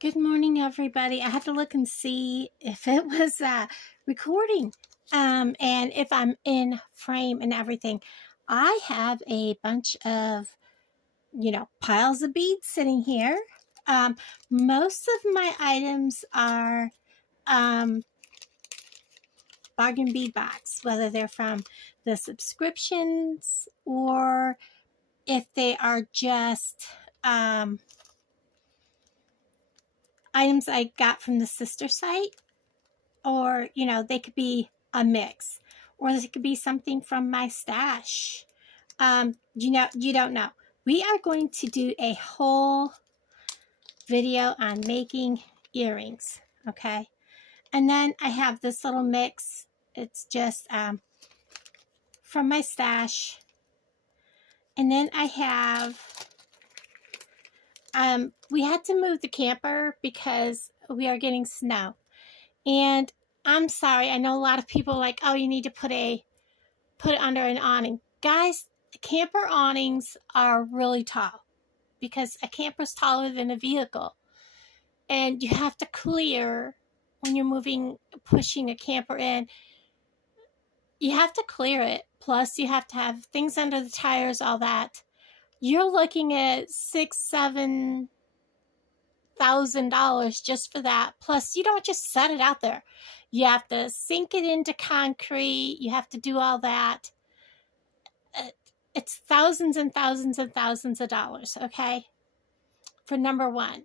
Good morning, everybody. I had to look and see if it was recording and if I'm in frame and everything. I have a bunch of, piles of beads sitting here. Most of my items are bargain bead box, whether they're from the subscriptions or if they are just items I got from the sister site, or they could be a mix, or they could be something from my stash. You don't know. We are going to do a whole video on making earrings, okay? And then I have this little mix. It's just from my stash. And then I have we had to move the camper because we are getting snow. And I'm sorry, I know a lot of people are like, oh, you need to put it under an awning. Guys, camper awnings are really tall because a camper's taller than a vehicle. And you have to clear when you're pushing a camper in. You have to clear it. Plus, you have to have things under the tires, all that. You're looking at $6,000-7,000 just for that. Plus, you don't just set it out there. You have to sink it into concrete. You have to do all that. It's thousands and thousands and thousands of dollars, okay, for number one.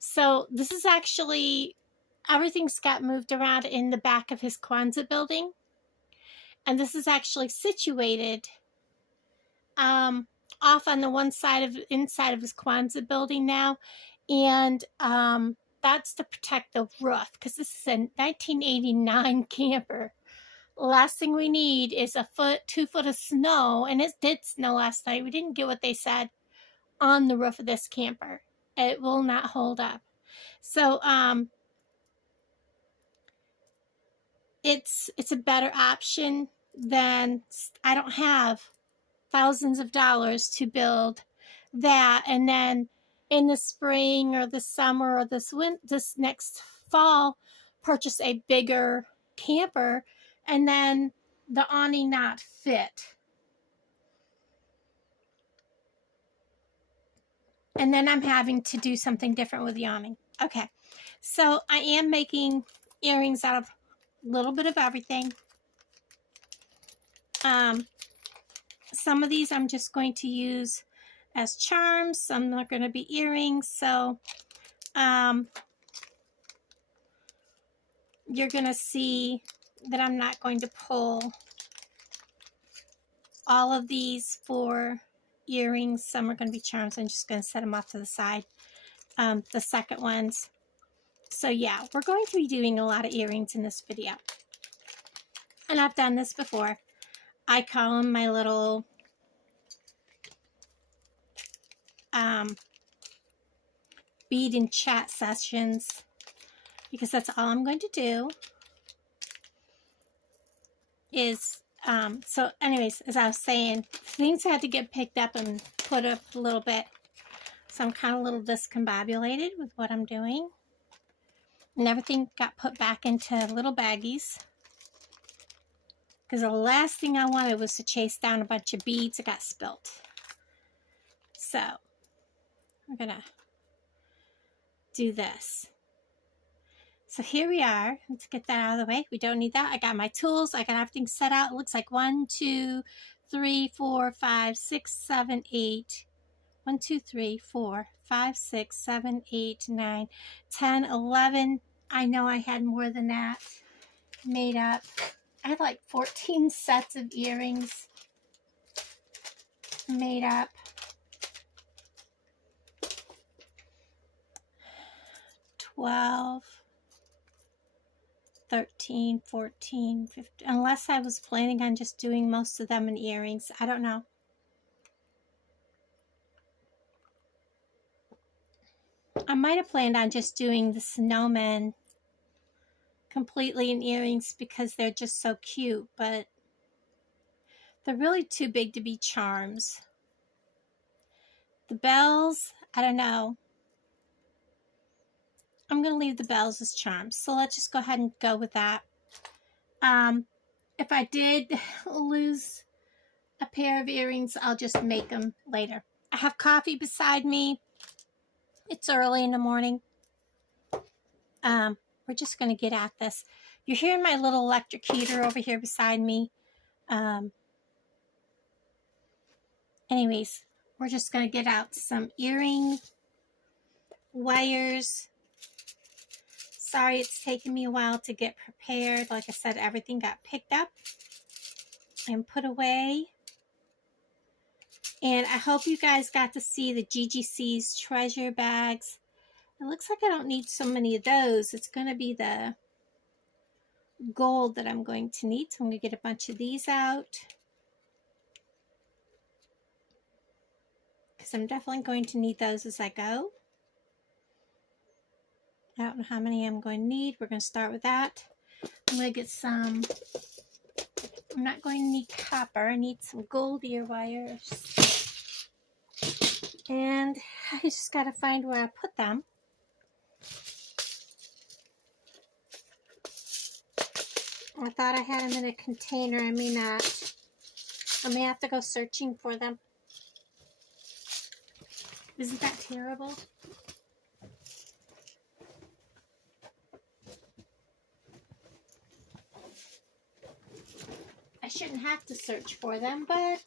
So this is actually, everything's got moved around in the back of his Kwanzaa building. And this is actually situated off on the one side inside of his Kwanzaa building now. And that's to protect the roof, because this is a 1989 camper. Last thing we need is 2 foot of snow, and it did snow last night. We didn't get what they said on the roof of this camper. It will not hold up. So it's a better option than, I don't have thousands of dollars to build that, and then in the spring or the summer or this next fall purchase a bigger camper and then the awning not fit. And then I'm having to do something different with the awning. Okay, so I am making earrings out of a little bit of everything. Some of these I'm just going to use as charms. Some are going to be earrings. So you're going to see that I'm not going to pull all of these for earrings. Some are going to be charms. I'm just going to set them off to the side. The second ones. So yeah, we're going to be doing a lot of earrings in this video. And I've done this before. I call them my little Bead and Chat sessions, because that's all I'm going to do is so anyways, as I was saying, things had to get picked up and put up a little bit, so I'm kind of a little discombobulated with what I'm doing, and everything got put back into little baggies because the last thing I wanted was to chase down a bunch of beads that got spilt. So I'm gonna do this. So here we are. Let's get that out of the way. We don't need that. I got my tools. I got everything set out. It looks like 1, 2, 3, 4, 5, 6, 7, 8. 1, 2, 3, 4, 5, 6, 7, 8, 9, 10, 11. I know I had more than that made up. I had like 14 sets of earrings made up. 12, 13, 14, 15, unless I was planning on just doing most of them in earrings. I don't know. I might have planned on just doing the snowmen completely in earrings because they're just so cute, but they're really too big to be charms. The bells, I don't know. I'm going to leave the bells as charms. So let's just go ahead and go with that. If I did lose a pair of earrings, I'll just make them later. I have coffee beside me. It's early in the morning. We're just going to get at this. You're hearing my little electric heater over here beside me. Anyways, we're just going to get out some earring wires. Sorry it's taken me a while to get prepared. Like I said, everything got picked up and put away. And I hope you guys got to see the GGC's treasure bags. It looks like I don't need so many of those. It's going to be the gold that I'm going to need. So I'm going to get a bunch of these out, because I'm definitely going to need those as I go. I don't know how many I'm going to need. We're going to start with that. I'm going to get some, I'm not going to need copper. I need some gold ear wires. And I just got to find where I put them. I thought I had them in a container. I may not. I may have to go searching for them. Isn't that terrible? I shouldn't have to search for them, but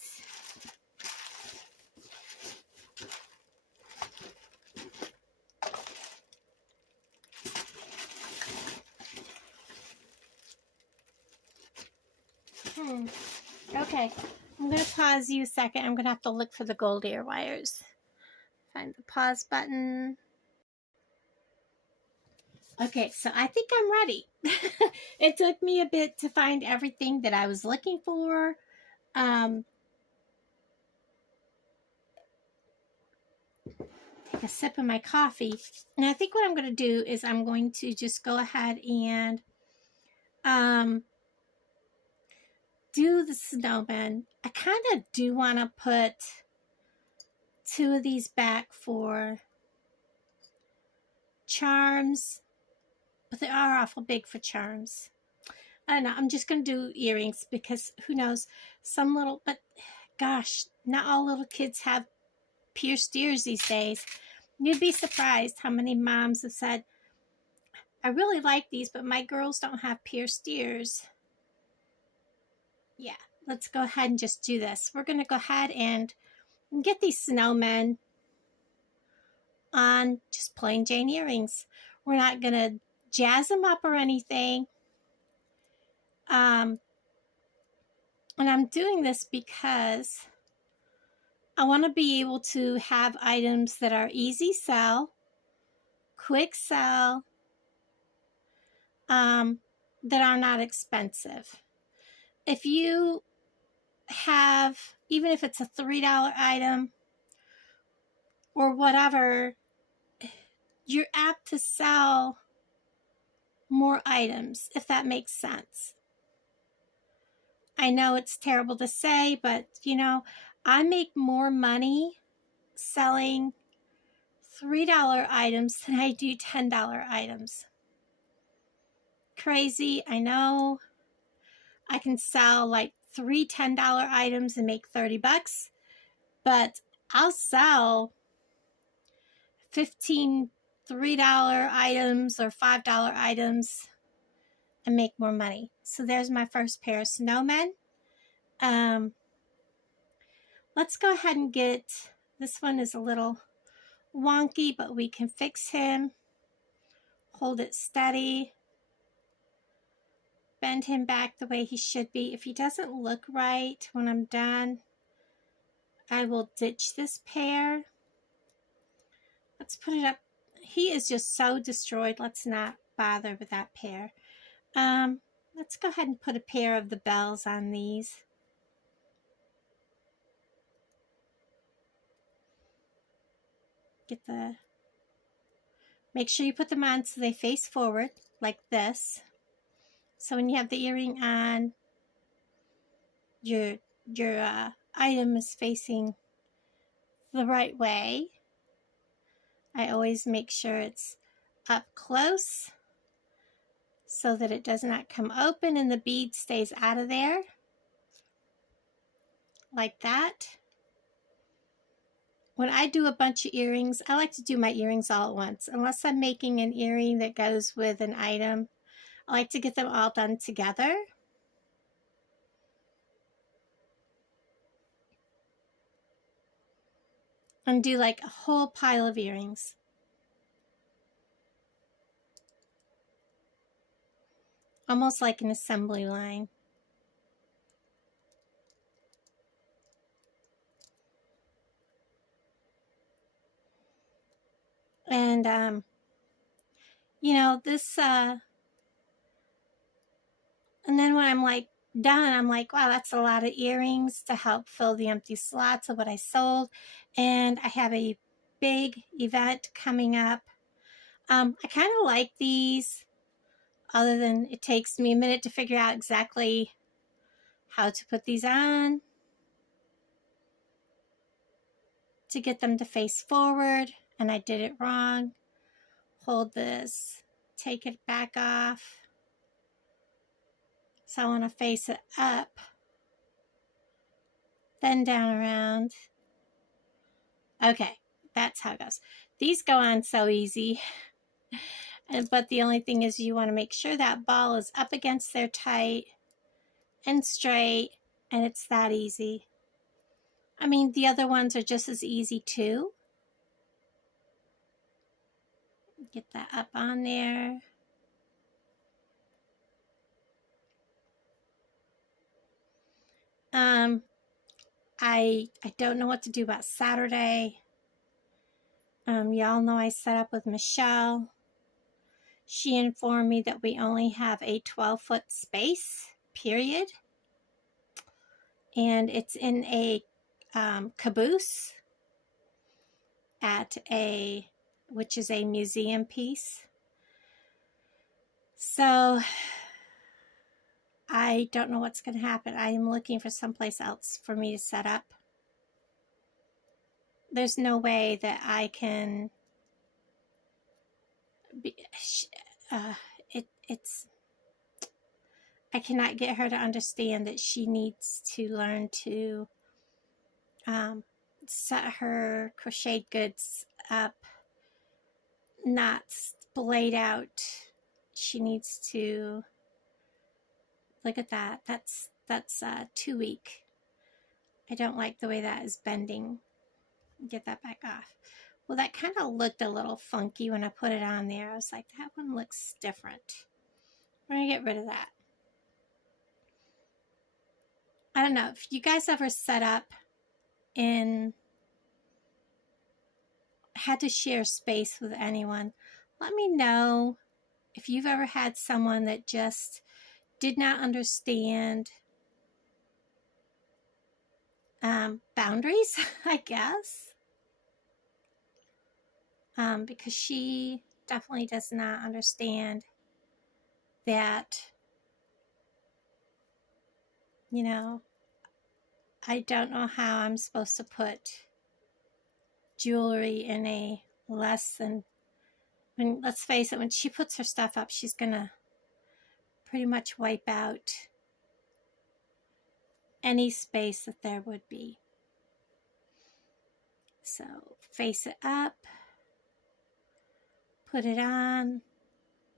okay. I'm going to pause you a second. I'm going to have to look for the gold ear wires. Find the pause button. Okay, so I think I'm ready. It took me a bit to find everything that I was looking for. Take a sip of my coffee. And I think what I'm going to do is I'm going to just go ahead and do the snowman. I kind of do want to put 2 of these back for charms, but they are awful big for charms. I don't know. I'm just going to do earrings because who knows, some little, but gosh, not all little kids have pierced ears these days. You'd be surprised how many moms have said, I really like these, but my girls don't have pierced ears. Yeah, let's go ahead and just do this. We're going to go ahead and get these snowmen on just plain Jane earrings. We're not going to jazz them up or anything. And I'm doing this because I want to be able to have items that are easy sell, quick sell, that are not expensive. If you have, even if it's a $3 item or whatever, you're apt to sell more items, if that makes sense. I know it's terrible to say, but you know, I make more money selling $3 items than I do $10 items. Crazy, I know. I can sell like 3 $10 items and make 30 bucks, but I'll sell 15 $3 items or $5 items and make more money. So there's my first pair of snowmen. Let's go ahead and get, this one is a little wonky, but we can fix him. Hold it steady. Bend him back the way he should be. If he doesn't look right when I'm done, I will ditch this pair. Let's put it up. He is just so destroyed. Let's not bother with that pair. Let's go ahead and put a pair of the bells on these. Make sure you put them on so they face forward like this. So when you have the earring on, your item is facing the right way. I always make sure it's up close so that it does not come open and the bead stays out of there, like that. When I do a bunch of earrings, I like to do my earrings all at once. Unless I'm making an earring that goes with an item, I like to get them all done together. And do like a whole pile of earrings. Almost like an assembly line. And, you know, this, and then when I'm like done, I'm like, wow, that's a lot of earrings to help fill the empty slots of what I sold. And I have a big event coming up. I kind of like these, other than it takes me a minute to figure out exactly how to put these on to get them to face forward, and I did it wrong. Hold this, take it back off. So I want to face it up, then down around. Okay, that's how it goes. These go on so easy. But the only thing is you want to make sure that ball is up against there tight and straight, and it's that easy. I mean, the other ones are just as easy too. Get that up on there. I don't know what to do about Saturday. Y'all know I set up with Michelle. She informed me that we only have a 12-foot space, period. And it's in a caboose at which is a museum piece. So I don't know what's going to happen. I am looking for someplace else for me to set up. There's no way that I can be, I cannot get her to understand that she needs to learn to set her crocheted goods up, not splayed out. She needs to, look at that. That's 2 week. I don't like the way that is bending. Get that back off. Well, that kind of looked a little funky when I put it on there. I was like, that one looks different. We're going to get rid of that. I don't know if you guys ever set up and had to share space with anyone. Let me know if you've ever had someone that just did not understand boundaries, I guess. Because she definitely does not understand that, you know, I don't know how I'm supposed to put jewelry in a less than, I mean, let's face it, when she puts her stuff up, she's gonna pretty much wipe out any space that there would be. So face it up, put it on.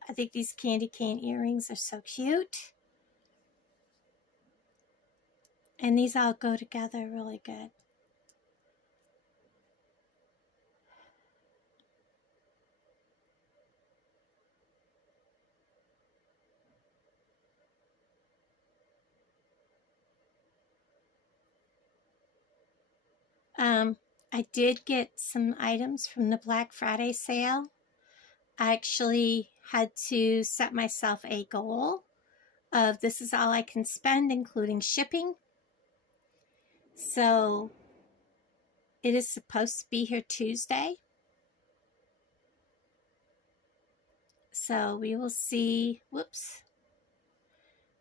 I think these candy cane earrings are so cute. And these all go together really good. I did get some items from the Black Friday sale. I actually had to set myself a goal of this is all I can spend, including shipping. So it is supposed to be here Tuesday. So we will see. Whoops.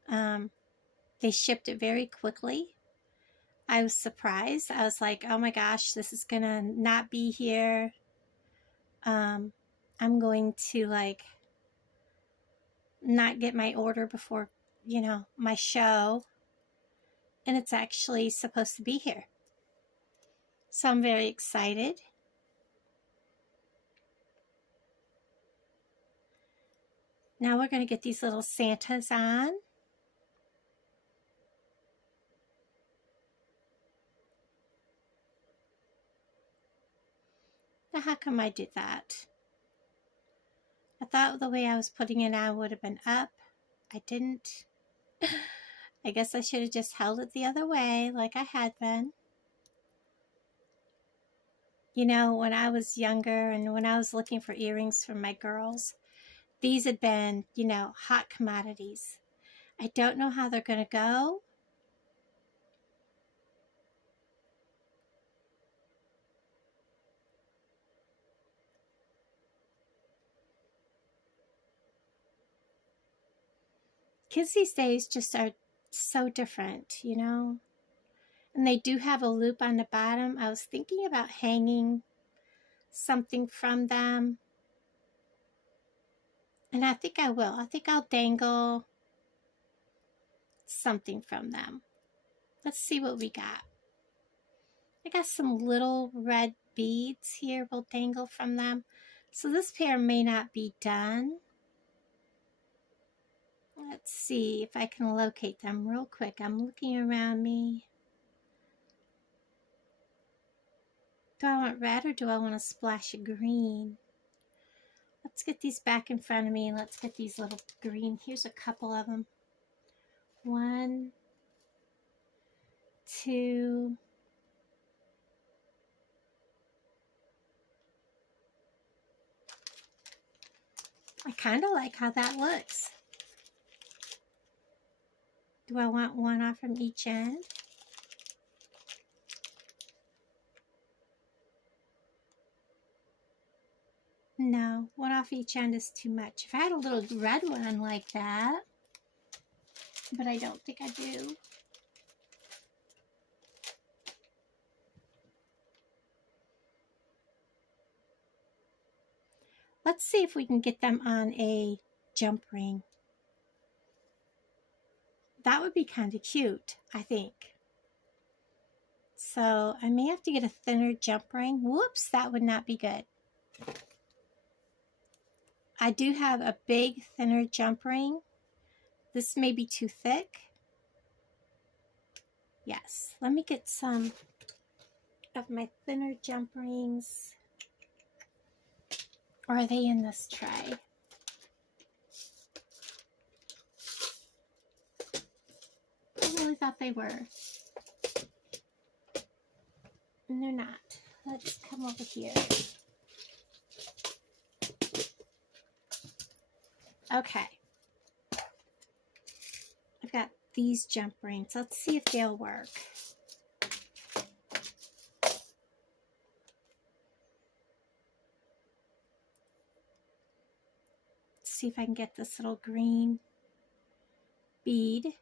They shipped it very quickly. I was surprised. I was like, oh my gosh, this is gonna not be here I'm going to like not get my order before, you know, my show. And it's actually supposed to be here. So I'm very excited. Now we're going to get these little Santas on. Now how come I did that? I thought the way I was putting it on would have been up. I didn't. I guess I should have just held it the other way like I had been. You know, when I was younger and when I was looking for earrings for my girls, these had been, you know, hot commodities. I don't know how they're going to go. Kids these days just are so different, you know. And they do have a loop on the bottom. I was thinking about hanging something from them. And I think I will. I think I'll dangle something from them. Let's see what we got. I got some little red beads here. We'll dangle from them. So this pair may not be done. Let's see if I can locate them real quick. I'm looking around me. Do I want red or do I want a splash of green? Let's get these back in front of me and let's get these little green. Here's a couple of them. 1, 2. I kind of like how that looks. Do I want one off from each end? No, one off each end is too much. If I had a little red one like that, but I don't think I do. Let's see if we can get them on a jump ring. That would be kind of cute, I think. So I may have to get a thinner jump ring. Whoops, that would not be good. I do have a big, thinner jump ring. This may be too thick. Yes, let me get some of my thinner jump rings. Or are they in this tray? I really thought they were. And they're not. Let's come over here. Okay. I've got these jump rings. Let's see if they'll work. Let's see if I can get this little green bead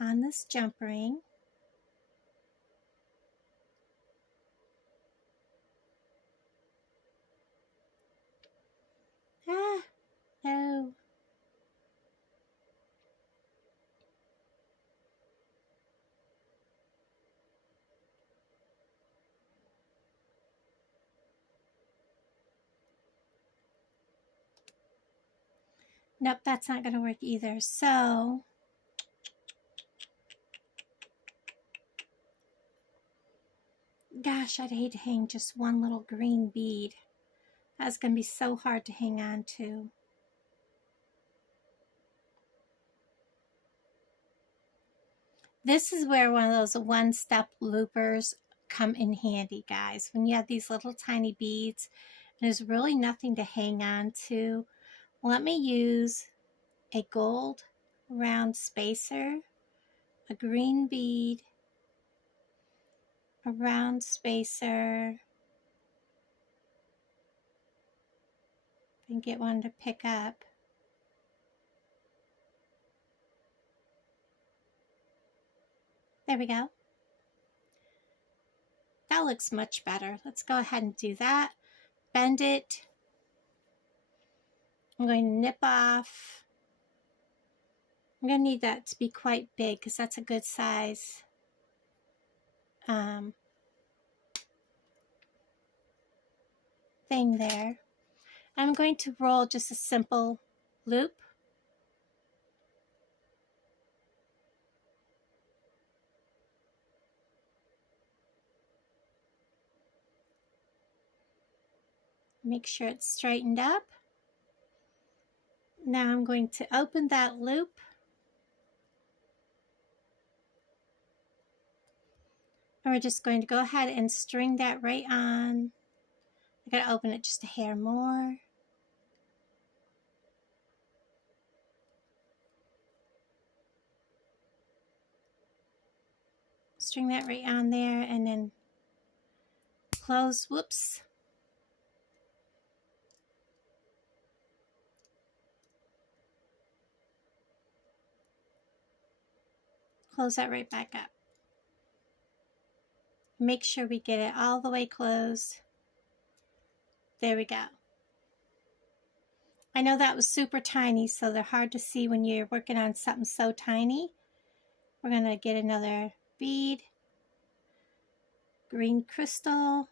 on this jump ring. Ah, no. Nope, that's not going to work either. So, gosh, I'd hate to hang just one little green bead. That's going to be so hard to hang on to. This is where one of those one-step loopers come in handy, guys. When you have these little tiny beads, and there's really nothing to hang on to. Let me use a gold round spacer, a green bead, a round spacer, and get one to pick up. There we go. That looks much better. Let's go ahead and do that. Bend it I'm going to nip off. I'm going to need that to be quite big because that's a good size thing there. I'm going to roll just a simple loop. Make sure it's straightened up. Now I'm going to open that loop. And we're just going to go ahead and string that right on. I gotta open it just a hair more. String that right on there and then close, whoops. Close that right back up. Make sure we get it all the way closed. There we go. I know that was super tiny, so they're hard to see when you're working on something so tiny. We're gonna get another bead, green crystal,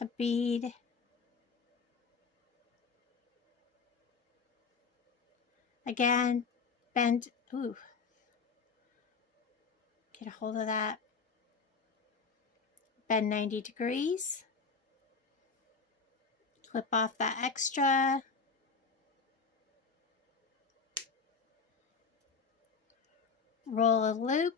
a bead, again, bend, ooh, get a hold of that, bend 90 degrees, clip off that extra, roll a loop,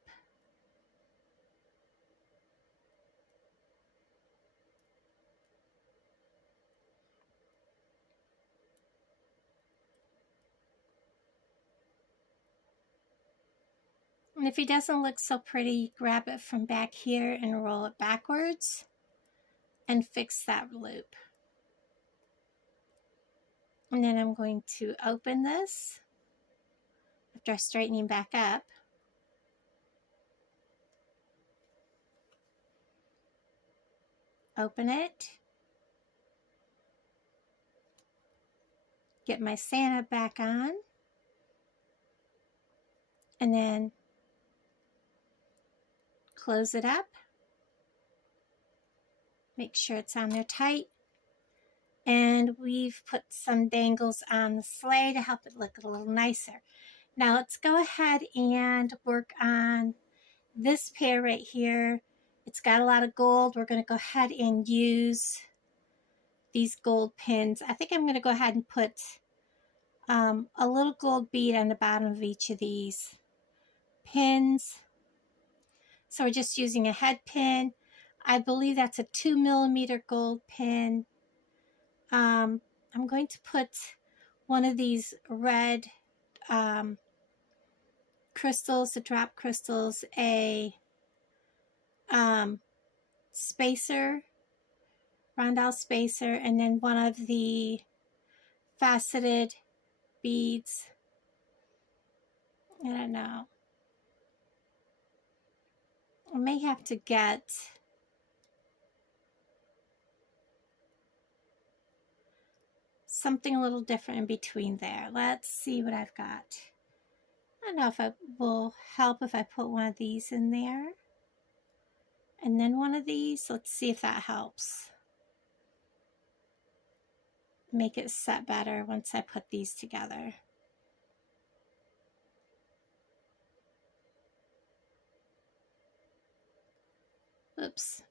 and if it doesn't look so pretty, grab it from back here and roll it backwards and fix that loop. And then I'm going to open this after straightening back up. Open it. Get my Santa back on. And then close it up. Make sure it's on there tight. And we've put some dangles on the sleigh to help it look a little nicer. Now let's go ahead and work on this pair right here. It's got a lot of gold. We're going to go ahead and use these gold pins. I think I'm going to go ahead and put a little gold bead on the bottom of each of these pins. So we're just using a head pin. I believe that's a 2mm gold pin. I'm going to put one of these red crystals, the drop crystals, a spacer, rondelle spacer, and then one of the faceted beads. I don't know. I may have to get something a little different in between there. Let's see what I've got. I don't know if it will help if I put one of these in there and then one of these. Let's see if that helps. Make it set better once I put these together. Oops.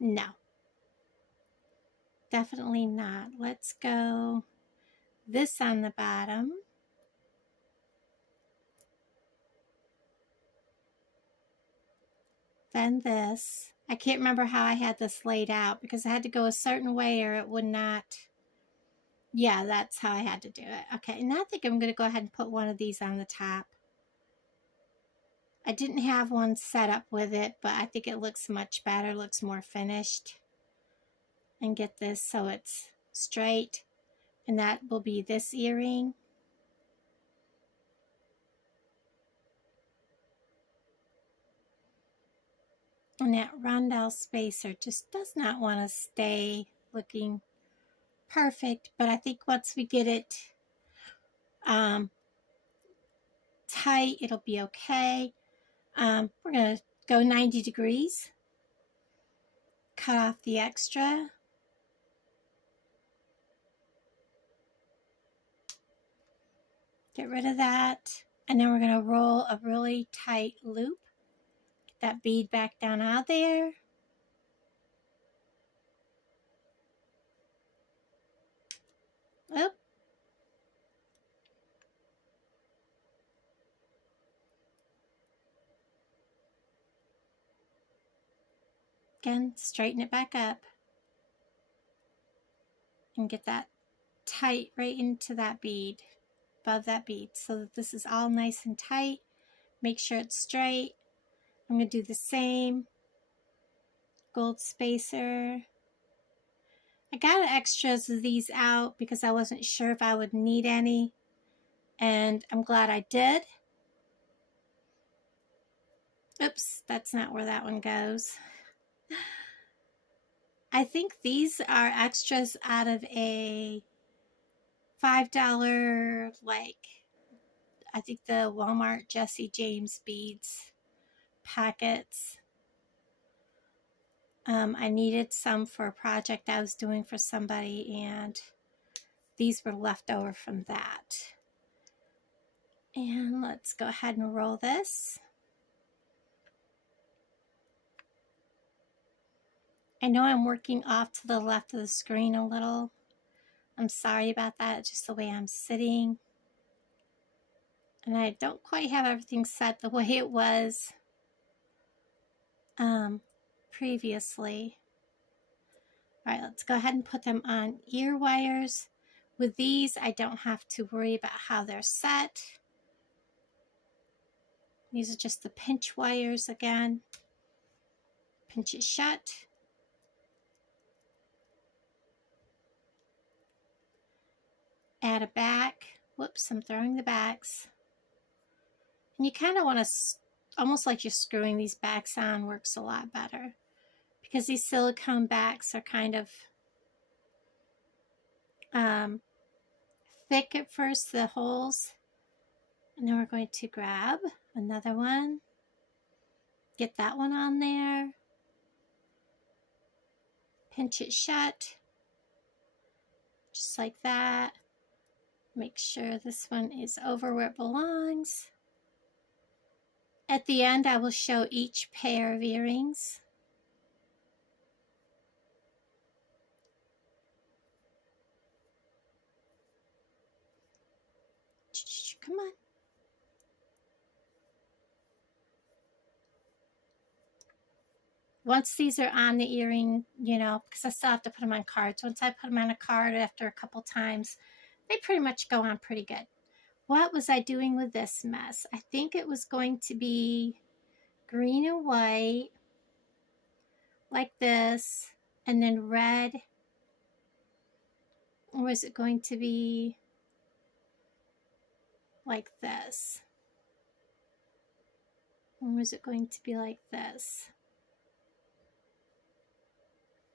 No. Definitely not. Let's go this on the bottom. Then this. I can't remember how I had this laid out because I had to go a certain way or it would not. Yeah, that's how I had to do it. Okay, and I think I'm going to go ahead and put one of these on the top. I didn't have one set up with it, but I think it looks much better, looks more finished. And get this so it's straight. And that will be this earring. And that rondelle spacer just does not want to stay looking perfect, but I think once we get it tight, it'll be okay. We're going to go 90 degrees, cut off the extra. Get rid of that, and then we're going to roll a really tight loop. Get that bead back down out there. Oop. Again, straighten it back up and get that tight right into that bead, above that bead, so that this is all nice and tight. Make sure it's straight. I'm going to do the same. Gold spacer. I got extras of these out because I wasn't sure if I would need any, and I'm glad I did. Oops, that's not where that one goes. I think these are extras out of a $5, like, I think the Walmart Jesse James beads packets. I needed some for a project I was doing for somebody, and these were left over from that. And let's go ahead and roll this. I know I'm working off to the left of the screen a little. I'm sorry about that. It's just the way I'm sitting. And I don't quite have everything set the way it was previously. All right, let's go ahead and put them on ear wires. With these, I don't have to worry about how they're set. These are just the pinch wires again. Pinch it shut. Add a back. Whoops, I'm throwing the backs. And you kind of want to, almost like you're screwing these backs on, works a lot better. Because these silicone backs are kind of thick at first, the holes. And then we're going to grab another one. Get that one on there. Pinch it shut. Just like that. Make sure this one is over where it belongs. At the end, I will show each pair of earrings. Come on. Once these are on the earring, you know, because I still have to put them on cards. Once I put them on a card after a couple times, they pretty much go on pretty good. What was I doing with this mess? I think it was going to be green and white, like this, and then red. Or was it going to be like this? Or was it going to be like this?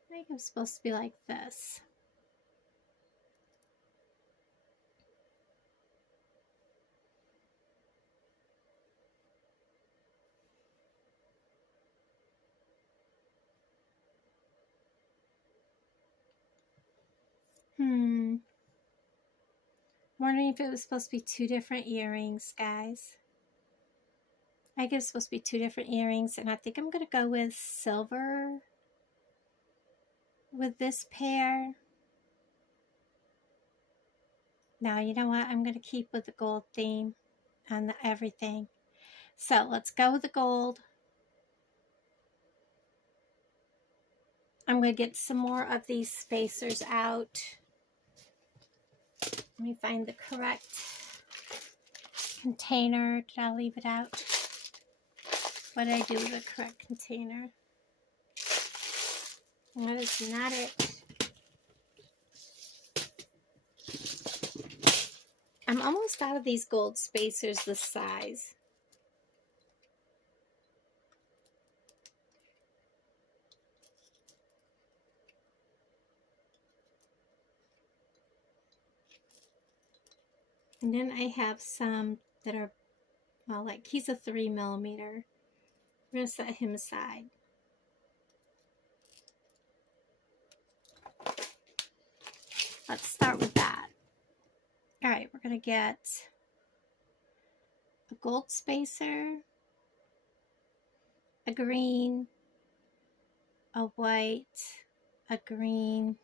I think it was supposed to be like this. Wondering if it was supposed to be two different earrings, guys. I think it was supposed to be two different earrings, and I think I'm going to go with silver with this pair. Now, you know what? I'm going to keep with the gold theme on everything. So let's go with the gold. I'm going to get some more of these spacers out. Let me find the correct container. Did I leave it out? What did I do with the correct container? That is not it. I'm almost out of these gold spacers this size. And then I have some that are, well, like he's a 3mm. We're going to set him aside. Let's start with that. All right, we're going to get a gold spacer, a green, a white, a green,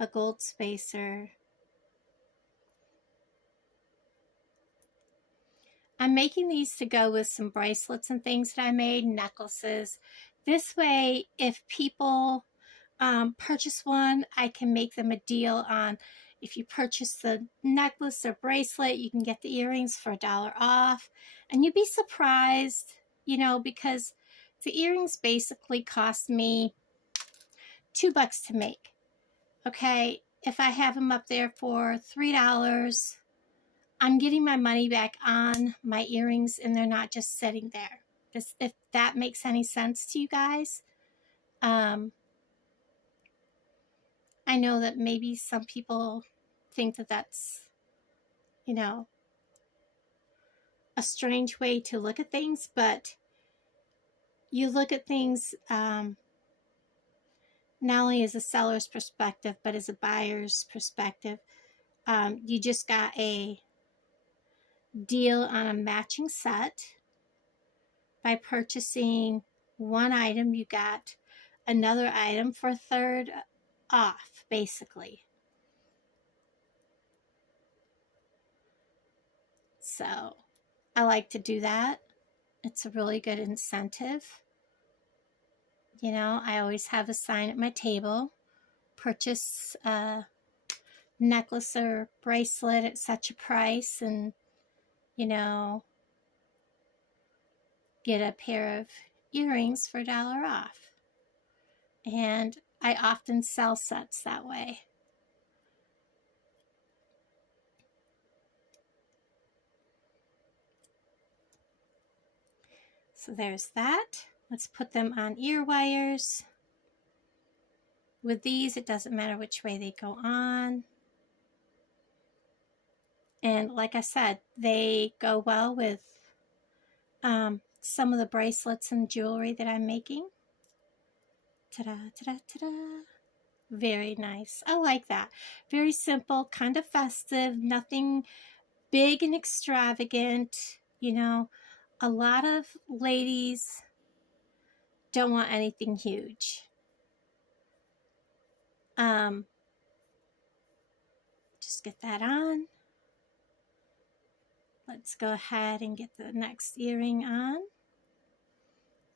a gold spacer. I'm making these to go with some bracelets and things that I made, necklaces. This way, if people purchase one, I can make them a deal on if you purchase the necklace or bracelet, you can get the earrings for $1 off. And you'd be surprised, you know, because the earrings basically cost me $2 to make. Okay, if I have them up there for $3, I'm getting my money back on my earrings and they're not just sitting there. Just if that makes any sense to you guys. I know that maybe some people think that that's, you know, a strange way to look at things, but you look at things not only as a seller's perspective, but as a buyer's perspective. You just got a deal on a matching set. By purchasing one item, you got another item for a third off, basically. So I like to do that. It's a really good incentive. You know, I always have a sign at my table. Purchase a necklace or bracelet at such a price and, you know, get a pair of earrings for $1 off. And I often sell sets that way. So there's that. Let's put them on ear wires. With these, it doesn't matter which way they go on. And like I said, they go well with some of the bracelets and jewelry that I'm making. Ta-da, ta-da, ta-da. Very nice. I like that. Very simple, kind of festive, nothing big and extravagant. You know, a lot of ladies don't want anything huge. Just get that on. Let's go ahead and get the next earring on.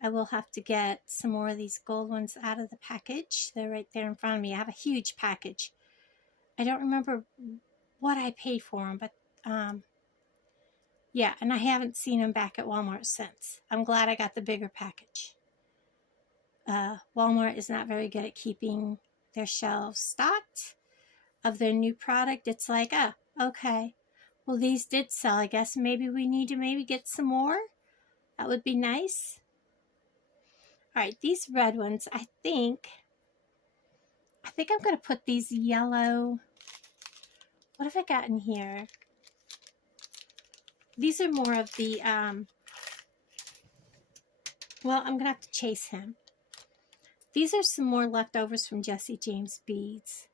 I will have to get some more of these gold ones out of the package. They're right there in front of me. I have a huge package. I don't remember what I paid for them, but yeah, and I haven't seen them back at Walmart since. I'm glad I got the bigger package. Walmart is not very good at keeping their shelves stocked of their new product. It's like, oh, okay, well, these did sell. I guess maybe we need to get some more. That would be nice. All right, these red ones, I think I'm going to put these yellow. What have I got in here? These are more of the, well, I'm going to have to chase him. These are some more leftovers from Jesse James beads.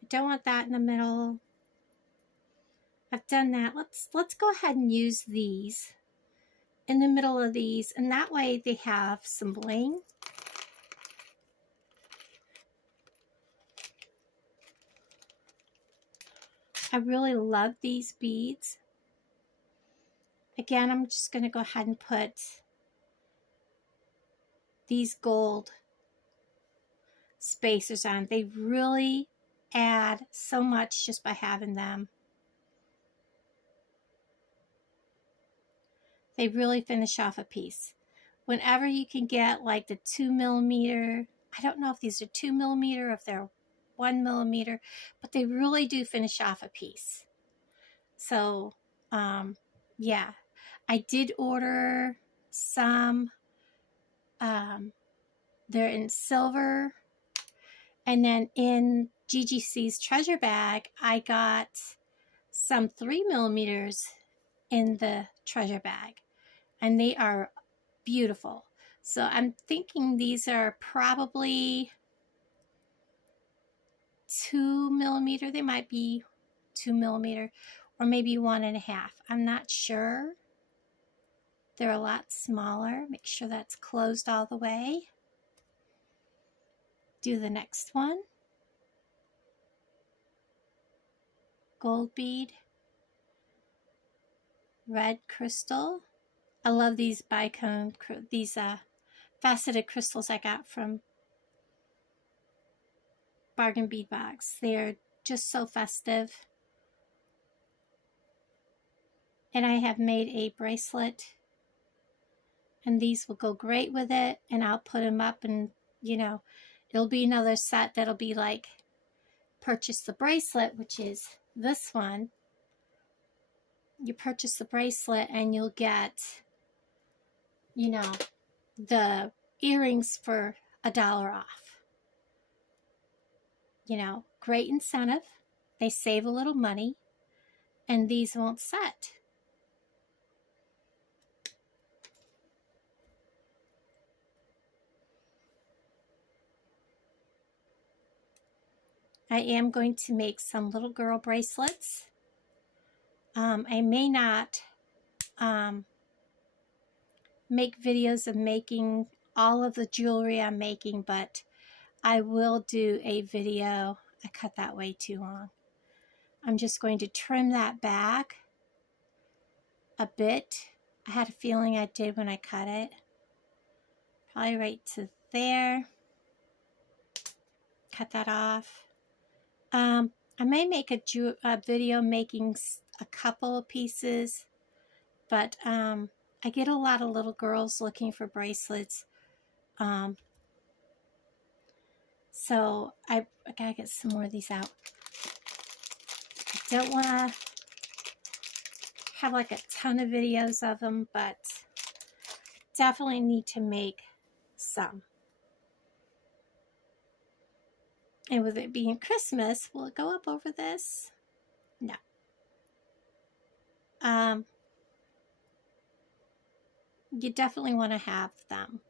I don't want that in the middle. I've done that. Let's go ahead and use these in the middle of these, and that way they have some bling. I really love these beads. Again, I'm just going to go ahead and put these gold spacers on. They really add so much just by having them. They really finish off a piece. Whenever you can get like the 2mm, I don't know if these are 2mm or if they're 1 millimeter, but they really do finish off a piece. So, yeah, I did order some. They're in silver. And then in GGC's treasure bag, I got some 3 millimeters in the treasure bag. And they are beautiful. So I'm thinking these are probably 2 millimeter. They might be 2 millimeter or maybe 1.5. I'm not sure. They're a lot smaller. Make sure that's closed all the way. Do the next one. Gold bead. Red crystal. I love these bicone, these faceted crystals I got from Bargain Bead Box. They're just so festive. And I have made a bracelet, and these will go great with it, and I'll put them up, and you know, it'll be another set that'll be like purchase the bracelet, which is this one. You purchase the bracelet and you'll get, you know, the earrings for $1 off. You know, great incentive. They save a little money, and these won't set. I am going to make some little girl bracelets. I may not make videos of making all of the jewelry I'm making, but I will do a video. I cut that way too long. I'm just going to trim that back a bit. I had a feeling I did when I cut it. Probably right to there. Cut that off. I may make a video making a couple of pieces, but I get a lot of little girls looking for bracelets. So I gotta get some more of these out. I don't want to have like a ton of videos of them, but definitely need to make some. And with it being Christmas, will it go up over this? No. You definitely want to have them.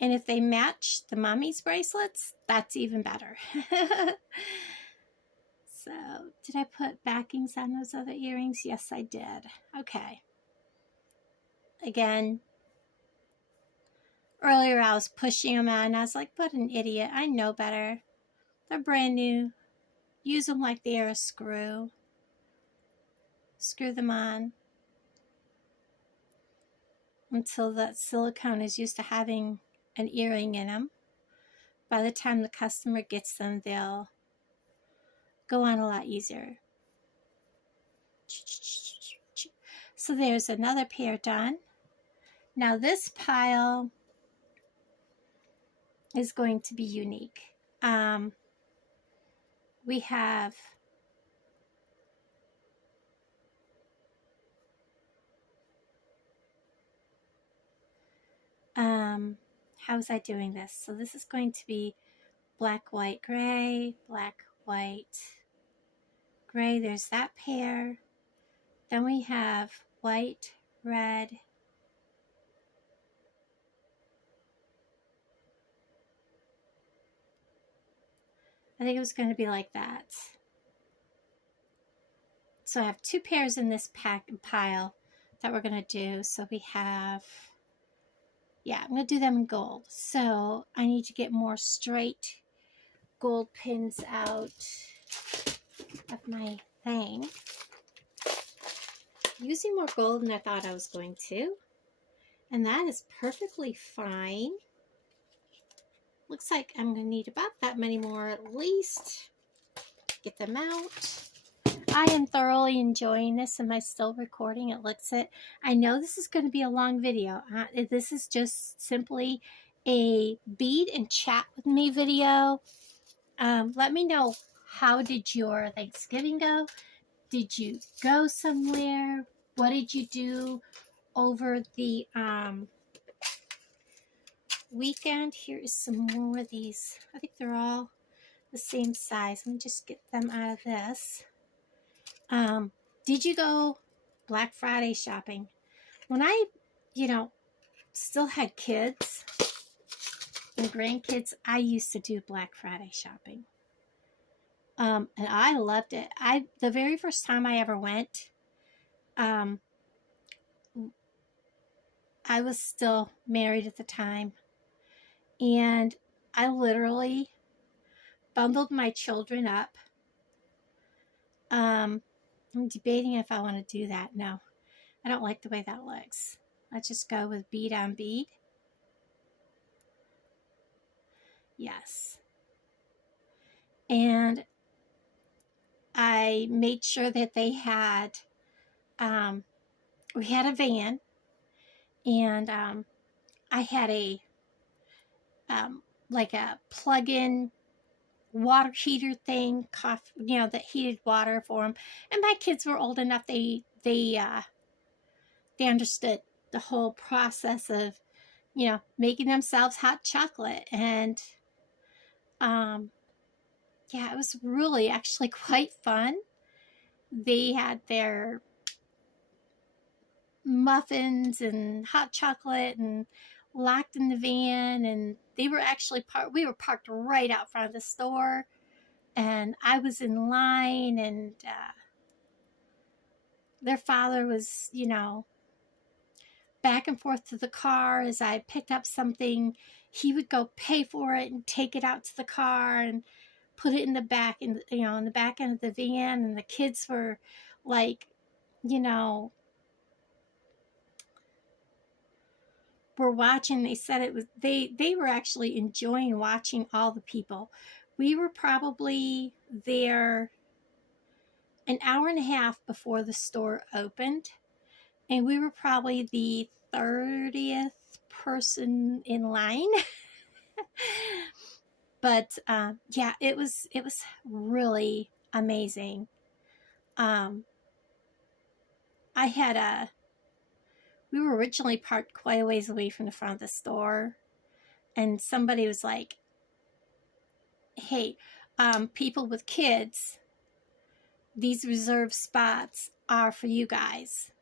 And if they match the mommy's bracelets, that's even better. So, did I put backings on those other earrings? Yes, I did. Okay. Again, earlier I was pushing them on. I was like, what an idiot. I know better. They're brand new. Use them like they are a screw. Screw them on until that silicone is used to having an earring in them. By the time the customer gets them, they'll go on a lot easier. So there's another pair done. Now this pile is going to be unique. We have how was I doing this? So this is going to be black, white, gray, black, white, gray. There's that pair. Then we have white, red, I think it was going to be like that. So I have 2 pairs in this pile that we're going to do. So we have, yeah, I'm going to do them in gold. So I need to get more straight gold pins out of my thing. Using more gold than I thought I was going to. And that is perfectly fine. Looks like I'm going to need about that many more at least. Get them out. I am thoroughly enjoying this. Am I still recording? It looks it. I know this is going to be a long video. This is just simply a Bead and Chat with Me video. Let me know, how did your Thanksgiving go? Did you go somewhere? What did you do over the weekend? Here is some more of these. I think they're all the same size. Let me just get them out of this. Did you go Black Friday shopping? When I, still had kids and grandkids, I used to do Black Friday shopping. And I loved it. The very first time I ever went, I was still married at the time, and I literally bundled my children up. I'm debating if I want to do that. No, I don't like the way that looks. Let's just go with bead on bead. Yes. And I made sure that they had, we had a van, and I had a, like a plug-in water heater thing, that heated water for them. And my kids were old enough; they understood the whole process of, making themselves hot chocolate. And yeah, it was really actually quite fun. They had their muffins and hot chocolate and locked in the van, and they were actually we were parked right out front of the store, and I was in line, and their father was, back and forth to the car. As I picked up something, he would go pay for it and take it out to the car and put it in the back, in the back end of the van. And the kids were like, were watching. They said it was, they were actually enjoying watching all the people. We were probably there an hour and a half before the store opened, and we were probably the 30th person in line. But yeah, it was really amazing. We were originally parked quite a ways away from the front of the store, and somebody was like, hey, people with kids, these reserved spots are for you guys.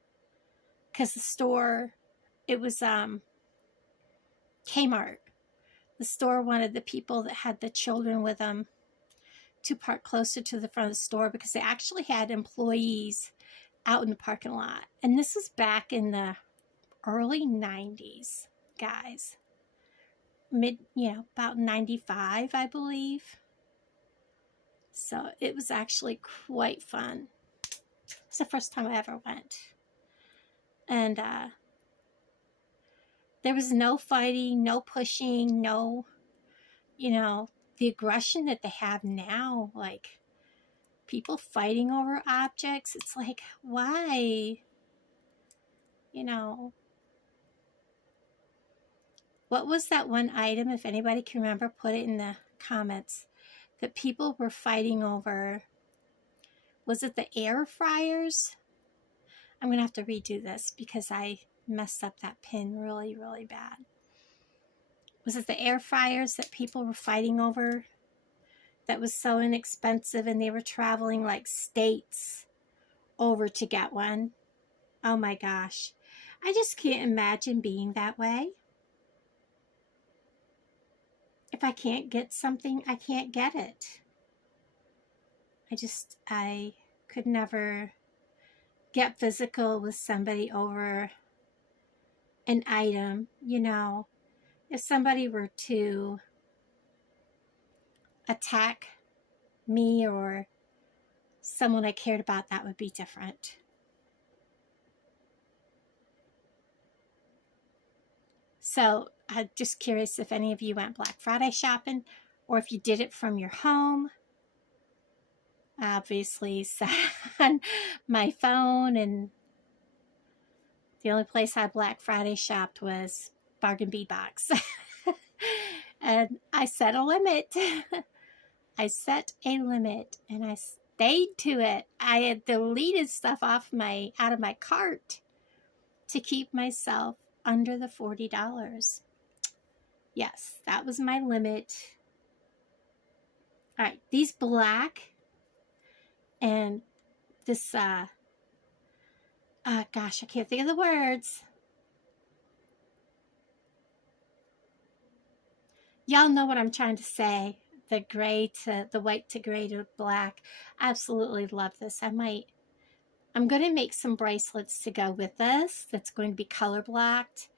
Because the store, it was Kmart. The store wanted the people that had the children with them to park closer to the front of the store, because they actually had employees out in the parking lot. And this was back in the early 90s, guys. About 95, I believe. So it was actually quite fun. It's the first time I ever went. And there was no fighting, no pushing, no, the aggression that they have now, like people fighting over objects. It's like, why? What was that one item, if anybody can remember, put it in the comments, that people were fighting over? Was it the air fryers? I'm going to have to redo this because I messed up that pin really, really bad. Was it the air fryers that people were fighting over? That was so inexpensive, and they were traveling like states over to get one. Oh my gosh. I just can't imagine being that way. If I can't get something, I can't get it. I could never get physical with somebody over an item. If somebody were to attack me or someone I cared about, that would be different. So I'm just curious if any of you went Black Friday shopping, or if you did it from your home. Obviously, on my phone, and the only place I Black Friday shopped was Bargain Bead Box. And I set a limit. I set a limit and I stayed to it. I had deleted stuff out of my cart to keep myself under the $40. Yes, that was my limit. All right, these black and this, gosh, I can't think of the words. Y'all know what I'm trying to say. The white to gray to black. Absolutely love this. I'm going to make some bracelets to go with this. That's going to be color blocked.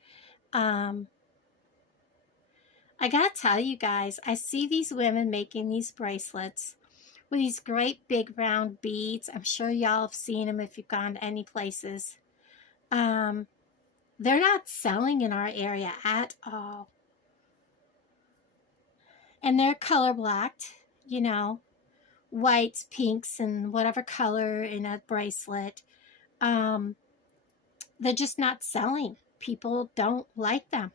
I gotta tell you guys, I see these women making these bracelets with these great big round beads. I'm sure y'all have seen them if you've gone to any places. They're not selling in our area at all. And they're color blocked, you know, whites, pinks, and whatever color in a bracelet. They're just not selling. People don't like them.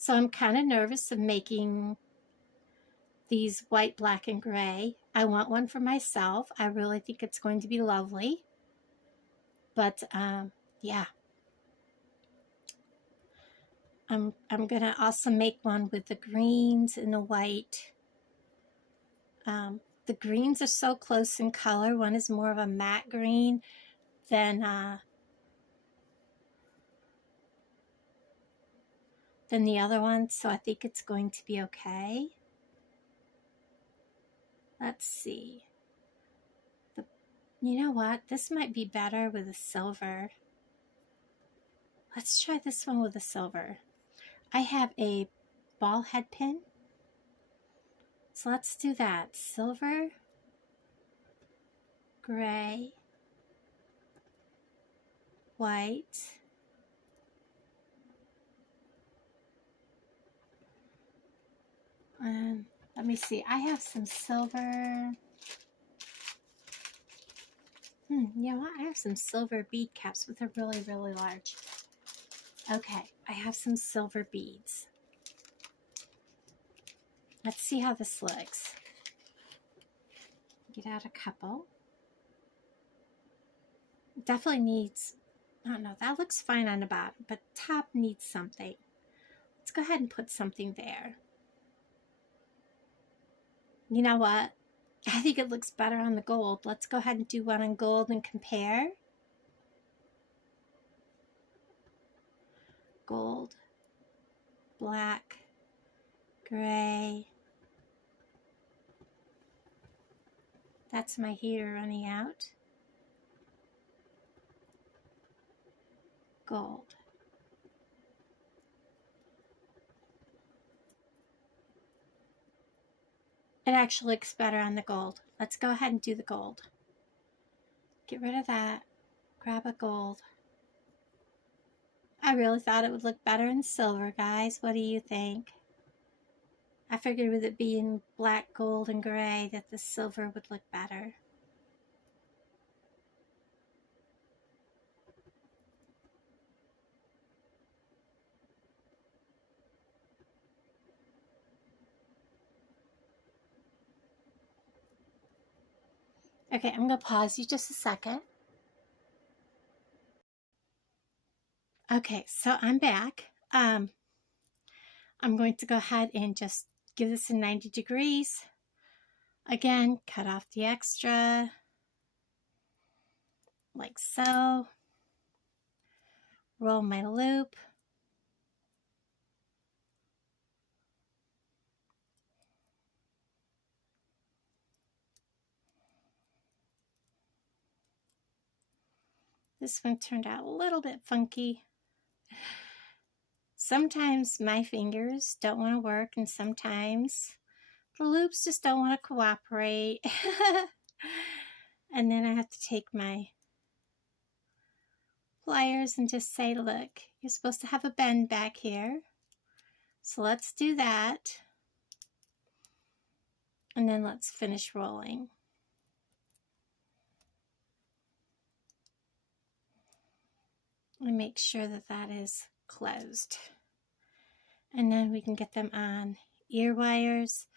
So I'm kind of nervous of making these white, black, and gray. I want one for myself. I really think it's going to be lovely. But yeah. I'm going to also make one with the greens and the white. The greens are so close in color. One is more of a matte green than the other one, so I think it's going to be okay. Let's see. You know what? This might be better with a silver. Let's try this one with a silver. I have a ball head pin. So let's do that. Silver, gray, white, and let me see. I have some silver. You know what? I have some silver bead caps, but they're really, really large. Okay, I have some silver beads. Let's see how this looks. Get out a couple. Definitely needs, I don't know, that looks fine on the bottom, but top needs something. Let's go ahead and put something there. You know what? I think it looks better on the gold. Let's go ahead and do one on gold and compare. Gold, black, gray. That's my heater running out. Gold. It actually looks better on the gold. Let's go ahead and do the gold. Get rid of that. Grab a gold. I really thought it would look better in silver, guys. What do you think? I figured with it being black, gold, and gray that the silver would look better. Okay, I'm going to pause you just a second. Okay, so I'm back. I'm going to go ahead and just give this a 90 degrees. Again, cut off the extra, like so. Roll my loop. This one turned out a little bit funky. Sometimes my fingers don't want to work, and sometimes the loops just don't want to cooperate. And then I have to take my pliers and just say, look, you're supposed to have a bend back here. So let's do that. And then let's finish rolling. And make sure that that is closed. And then we can get them on ear wires.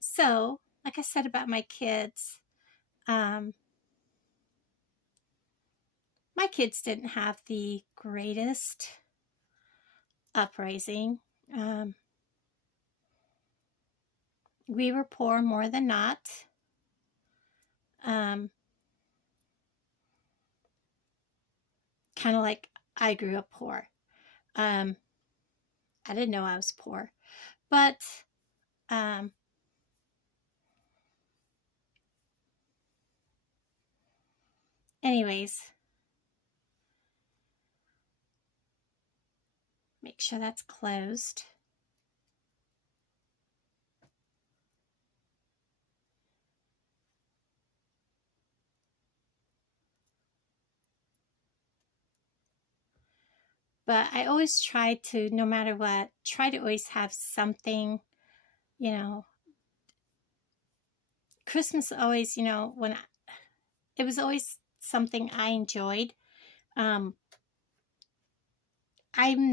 So, like I said about my kids, my kids didn't have the greatest uprising. We were poor more than not. Kind of like I grew up poor. I didn't know I was poor, but anyways, make sure that's closed. But I always try to, no matter what, try to always have something, you know. Christmas always, you know, it was always something I enjoyed. I'm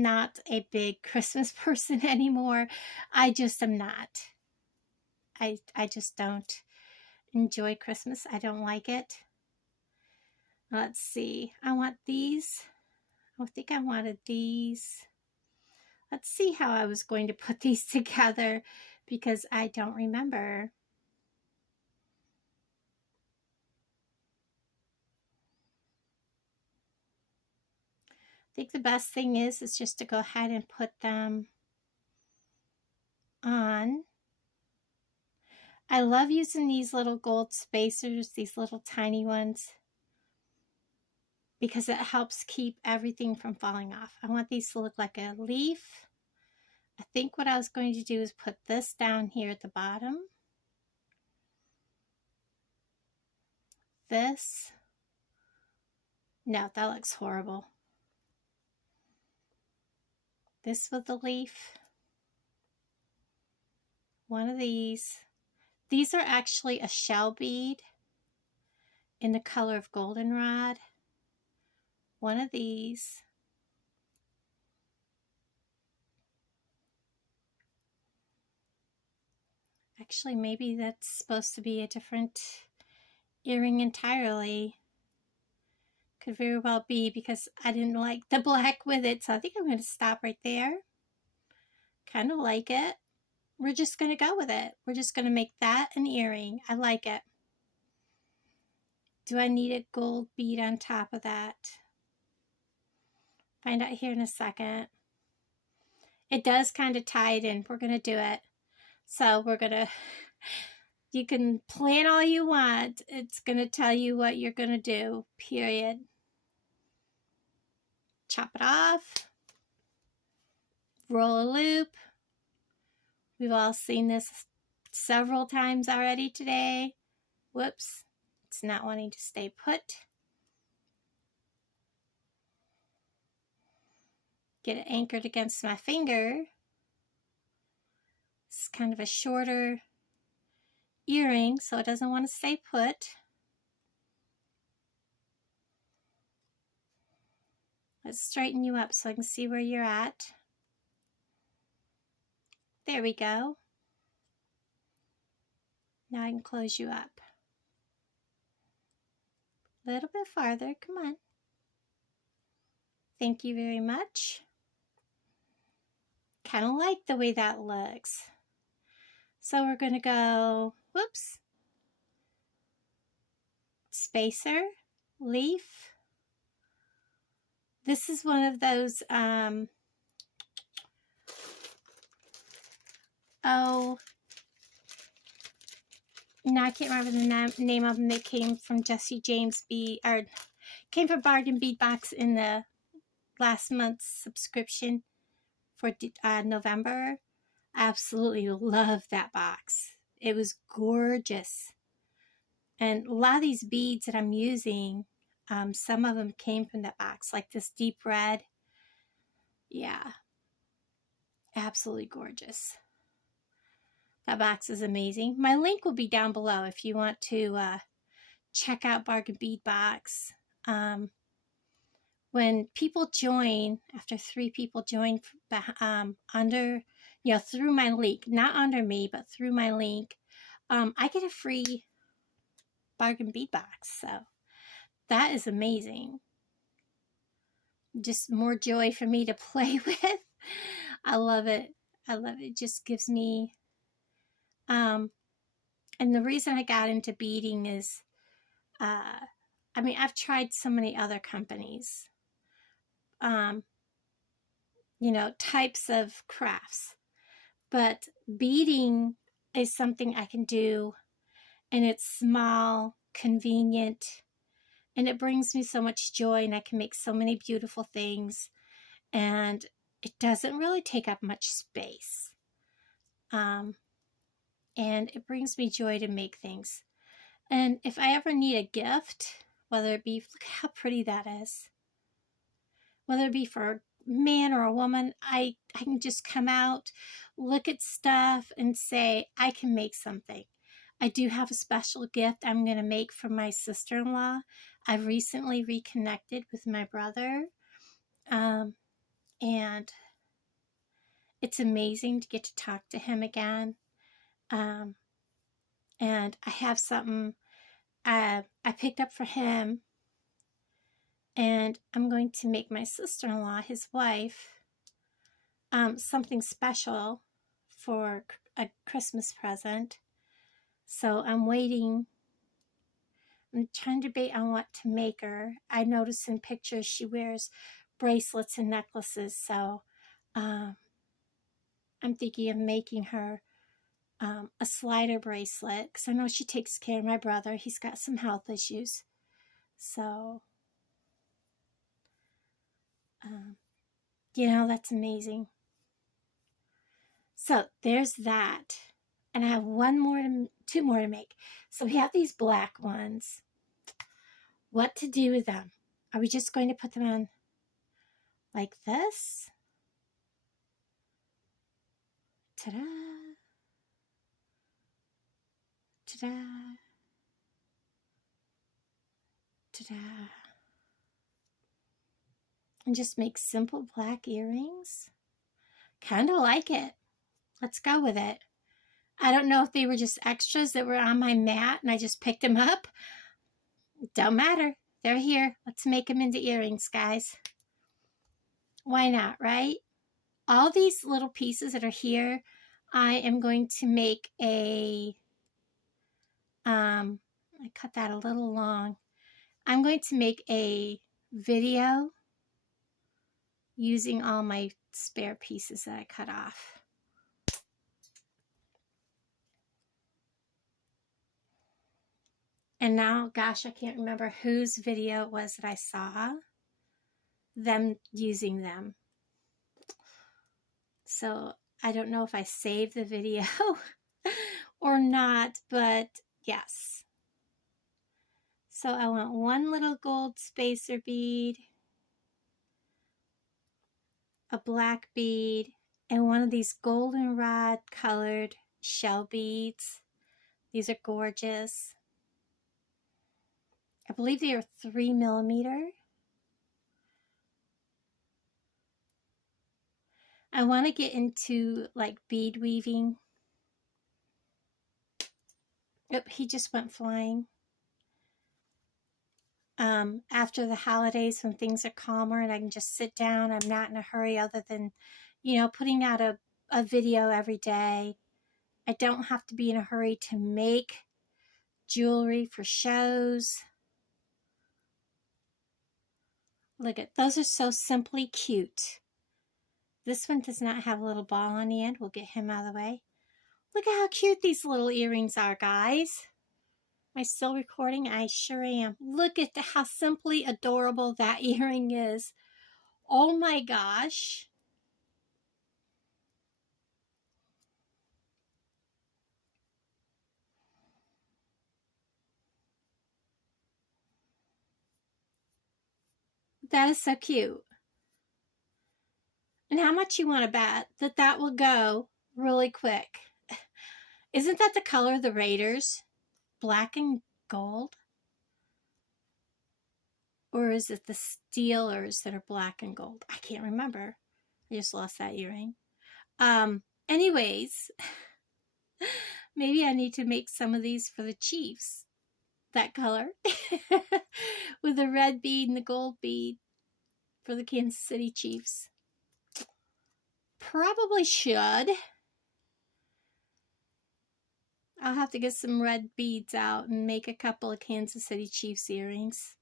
not a big Christmas person anymore. I just am not. I just don't enjoy Christmas. I don't like it. Let's see. I want these. I think I wanted these. Let's see how I was going to put these together because I don't remember. I think the best thing is just to go ahead and put them on. I love using these little gold spacers, these little tiny ones, because it helps keep everything from falling off. I want these to look like a leaf. I think what I was going to do is put this down here at the bottom. This. No, that looks horrible. This with the leaf. One of these. These are actually a shell bead in the color of goldenrod. One of these. Actually, maybe that's supposed to be a different earring entirely. Could very well be because I didn't like the black with it. So I think I'm going to stop right there. Kind of like it. We're just going to go with it. We're just going to make that an earring. I like it. Do I need a gold bead on top of that? Find out here in a second. It does kind of tie it in. We're going to do it. So we're going to, you can plan all you want. It's going to tell you what you're going to do, period. Chop it off. Roll a loop. We've all seen this several times already today. Whoops. It's not wanting to stay put. Get it anchored against my finger. It's kind of a shorter earring, so it doesn't want to stay put. Let's straighten you up so I can see where you're at. There we go. Now I can close you up. A little bit farther, come on. Thank you very much. Kind of like the way that looks. So we're going to go, whoops, spacer, leaf. This is one of those, oh, no, I can't remember the name of them. They came from Jesse James or came from Bargain Bead Box in the last month's subscription for November. I absolutely love that box. It was gorgeous. And a lot of these beads that I'm using, some of them came from that box, like this deep red. Yeah, absolutely gorgeous. That box is amazing. My link will be down below if you want to check out Bargain Bead Box. when people join, after 3 people join under, you know, through my link, not under me, but through my link, I get a free bargain bead box. So that is amazing. Just more joy for me to play with. I love it. I love it. It just gives me, and the reason I got into beading is, I mean, I've tried so many other companies, you know, types of crafts, but beading is something I can do, and it's small, convenient, and it brings me so much joy, and I can make so many beautiful things, and it doesn't really take up much space. And it brings me joy to make things. And if I ever need a gift, whether it be, look how pretty that is, whether it be for a man or a woman, I can just come out, look at stuff, and say, I can make something. I do have a special gift I'm going to make for my sister-in-law. I've recently reconnected with my brother, and it's amazing to get to talk to him again. And I have something I picked up for him, and I'm going to make my sister-in-law, his wife, something special for a Christmas present. So I'm waiting. I'm trying to debate on what to make her. I notice in pictures she wears bracelets and necklaces, so I'm thinking of making her a slider bracelet, because I know she takes care of my brother. He's got some health issues. So, you know, that's amazing. So there's that. And I have two more to make. So we have these black ones. What to do with them? Are we just going to put them on like this? Ta-da! Ta-da! Ta-da! And just make simple black earrings? Kind of like it. Let's go with it. I don't know if they were just extras that were on my mat and I just picked them up. Don't matter. They're here. Let's make them into earrings, guys. Why not, right? All these little pieces that are here, I am going to make a, I cut that a little long. I'm going to make a video using all my spare pieces that I cut off. And now, gosh, I can't remember whose video it was that I saw them using them. So I don't know if I saved the video or not, but yes. So I want one little gold spacer bead, a black bead, and one of these goldenrod colored shell beads. These are gorgeous. I believe they are 3 millimeter. I want to get into like bead weaving. Yep, he just went flying. After the holidays, when things are calmer and I can just sit down, I'm not in a hurry other than, you know, putting out a video every day. I don't have to be in a hurry to make jewelry for shows. Look at those, are so simply cute. This one does not have a little ball on the end. We'll get him out of the way. Look at how cute these little earrings are, guys. Am I still recording? I sure am. Look at how simply adorable that earring is. Oh my gosh. That is so cute. And how much you want to bet that that will go really quick? Isn't that the color of the Raiders? Black and gold? Or is it the Steelers that are black and gold? I can't remember. I just lost that earring. Anyways, maybe I need to make some of these for the Chiefs. That color. With the red bead and the gold bead for the Kansas City Chiefs. Probably should. I'll have to get some red beads out and make a couple of Kansas City Chiefs earrings.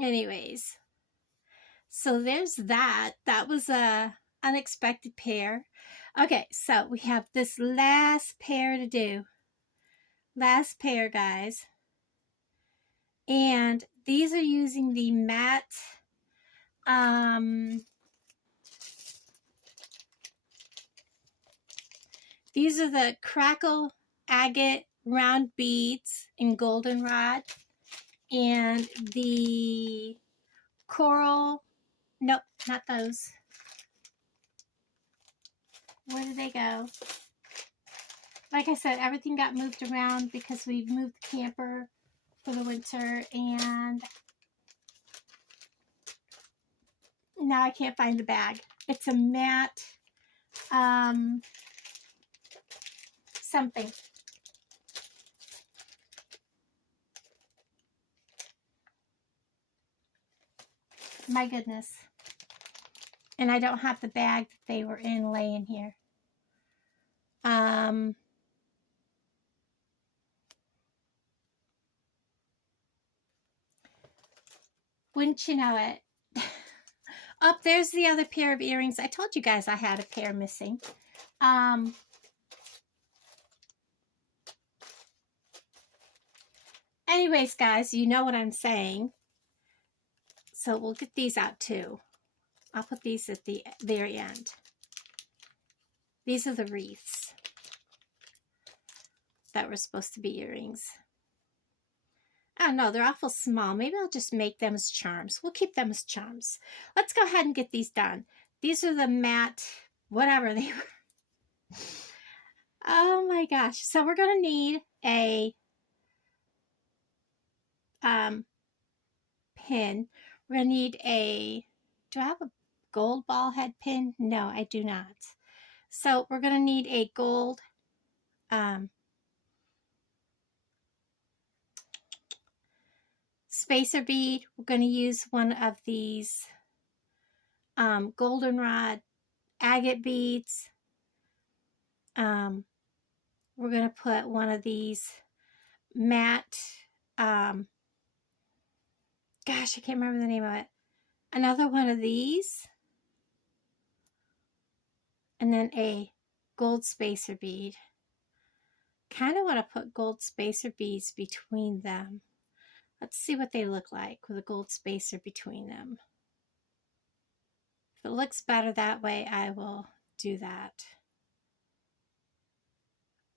Anyways, so there's that. That was a unexpected pair. Okay, so we have this last pair to do. Last pair, guys. And these are using the matte these are the crackle agate round beads in goldenrod, and the coral, nope, not those. Where did they go? Like I said, everything got moved around because we moved the camper for the winter, and now I can't find the bag. It's a matte something. My goodness. And I don't have the bag that they were in laying here. Wouldn't you know it? Oh, there's the other pair of earrings. I told you guys I had a pair missing. Anyways, guys, you know what I'm saying. So we'll get these out too. I'll put these at the very end. These are the wreaths that were supposed to be earrings. Oh no, they're awful small. Maybe I'll just make them as charms. We'll keep them as charms. Let's go ahead and get these done. These are the matte, whatever they were. Oh my gosh. So we're going to need a pin. We're going to need a, do I have a gold ball head pin? No, I do not. So we're going to need a gold spacer bead. We're going to use one of these goldenrod agate beads. We're going to put one of these matte, gosh, I can't remember the name of it. Another one of these. And then a gold spacer bead. Kind of want to put gold spacer beads between them. Let's see what they look like with a gold spacer between them. If it looks better that way, I will do that.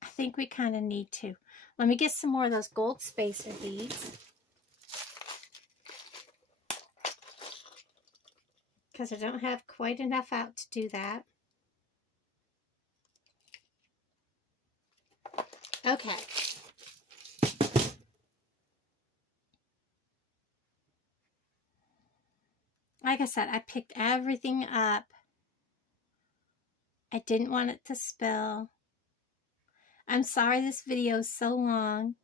I think we kind of need to. Let me get some more of those gold spacer beads. Because I don't have quite enough out to do that. Okay. Like I said, I picked everything up. I didn't want it to spill. I'm sorry this video is so long.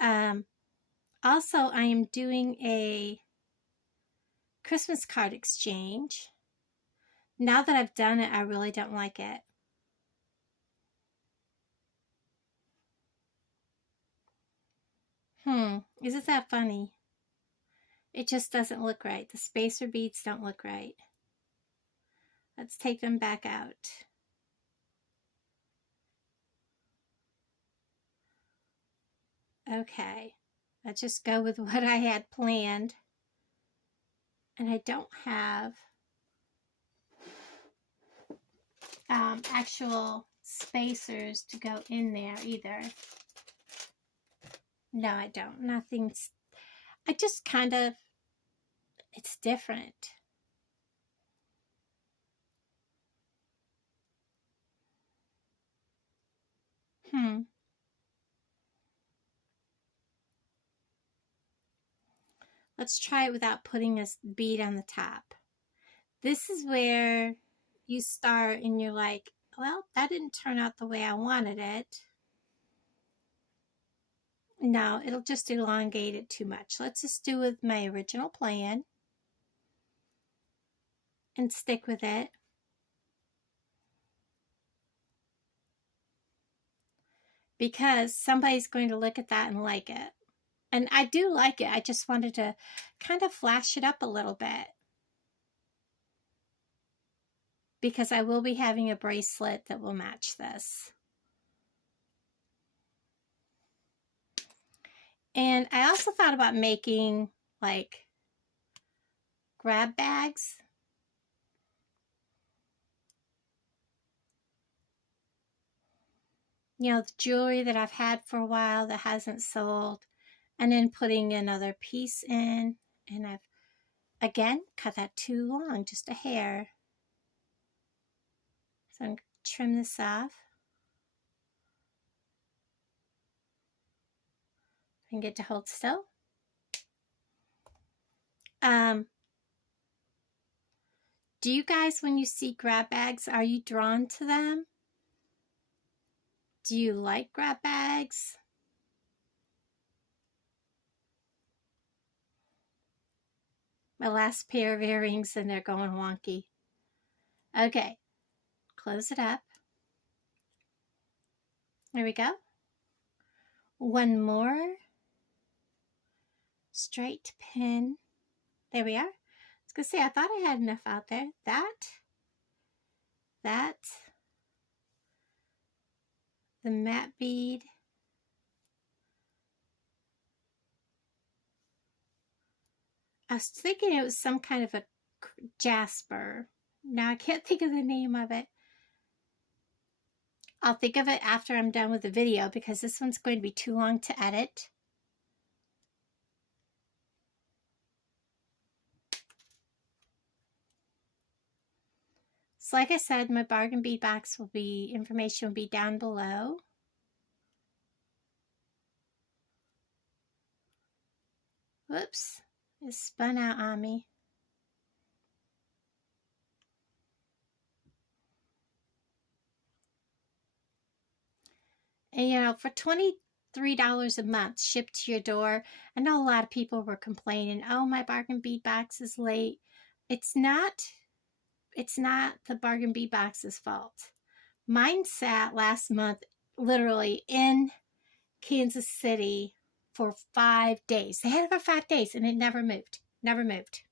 Also, I am doing a Christmas card exchange. Now that I've done it, I really don't like it. Isn't that funny? It just doesn't look right. The spacer beads don't look right. Let's take them back out. Okay, let's just go with what I had planned. And I don't have actual spacers to go in there either. No, I don't. Nothing's, I just kind of, it's different. Let's try it without putting a bead on the top. This is where you start and you're like, well, that didn't turn out the way I wanted it. No, it'll just elongate it too much. Let's just do with my original plan and stick with it. Because somebody's going to look at that and like it. And I do like it. I just wanted to kind of flash it up a little bit. Because I will be having a bracelet that will match this. And I also thought about making like grab bags. You know, the jewelry that I've had for a while that hasn't sold. And then putting another piece in. And I've, again, cut that too long, just a hair. So I'm going to trim this off. I can get to hold still. Do you guys, when you see grab bags, are you drawn to them? Do you like grab bags? My last pair of earrings and they're going wonky. Okay, close it up. There we go. One more straight pin. There we are. I was going to say, I thought I had enough out there. That, the matte bead. I was thinking it was some kind of a jasper. Now I can't think of the name of it. I'll think of it after I'm done with the video because this one's going to be too long to edit. So like I said, my bargain bead box will be, information will be down below. Whoops, it spun out on me. And you know, for $23 a month shipped to your door, I know a lot of people were complaining, oh, my bargain bead box is late. It's not the bargain bead box's fault. Mine sat last month literally in Kansas City for 5 days. They had it for 5 days and it never moved. Never moved.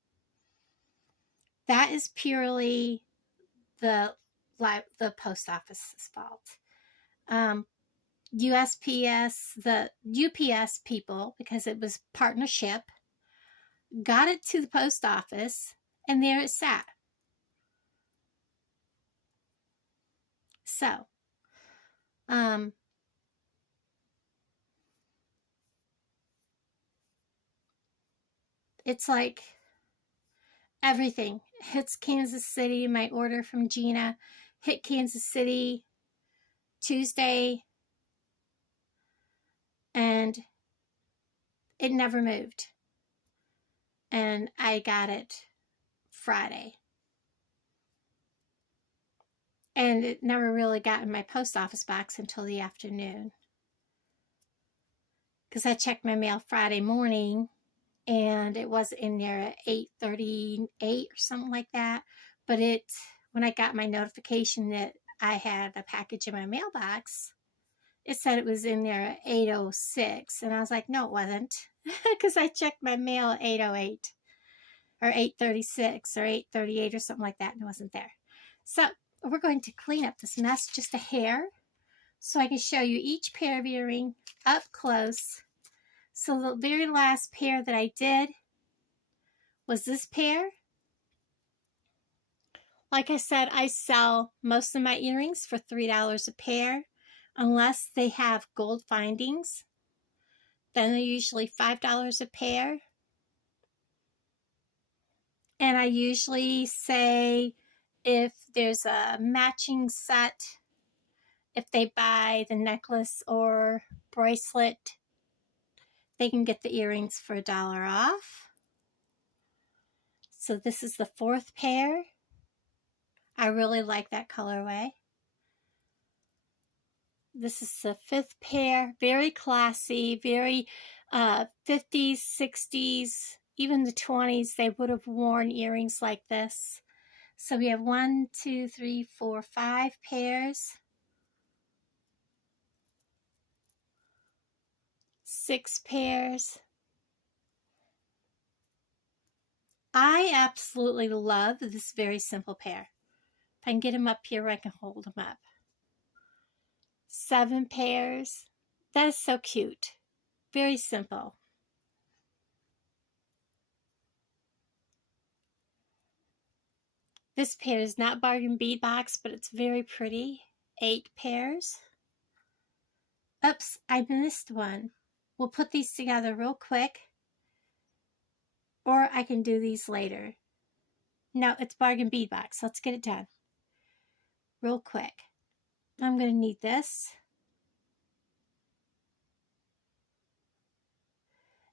That is purely the post office's fault. USPS, the UPS people, because it was partnership, got it to the post office and there it sat. So, it's like everything hits Kansas City. My order from Gina hit Kansas City Tuesday and it never moved. And I got it Friday. And it never really got in my post office box until the afternoon. Because I checked my mail Friday morning and it was in there at 8:38 or something like that. But when I got my notification that I had a package in my mailbox, it said it was in there at 8:06. And I was like, no, it wasn't. Because I checked my mail at 8:08 or 8:36 or 8:38 or something like that and it wasn't there. So we're going to clean up this mess just a hair so I can show you each pair of earring up close. So the very last pair that I did was this pair. Like I said, I sell most of my earrings for $3 a pair unless they have gold findings. Then they're usually $5 a pair. And I usually say if there's a matching set, if they buy the necklace or bracelet, they can get the earrings for $1 off. So this is the 4th pair. I really like that colorway. This is the 5th pair. Very classy, very 50s, 60s, even the 20s, they would have worn earrings like this. So we have 1, 2, 3, 4, 5 pairs. 6 pairs. I absolutely love this very simple pair. If I can get them up here, I can hold them up. 7 pairs. That is so cute. Very simple. This pair is not bargain bead box, but it's very pretty. 8 pairs. Oops, I missed one. We'll put these together real quick, or I can do these later. No, it's bargain bead box. Let's get it done real quick. I'm going to need this.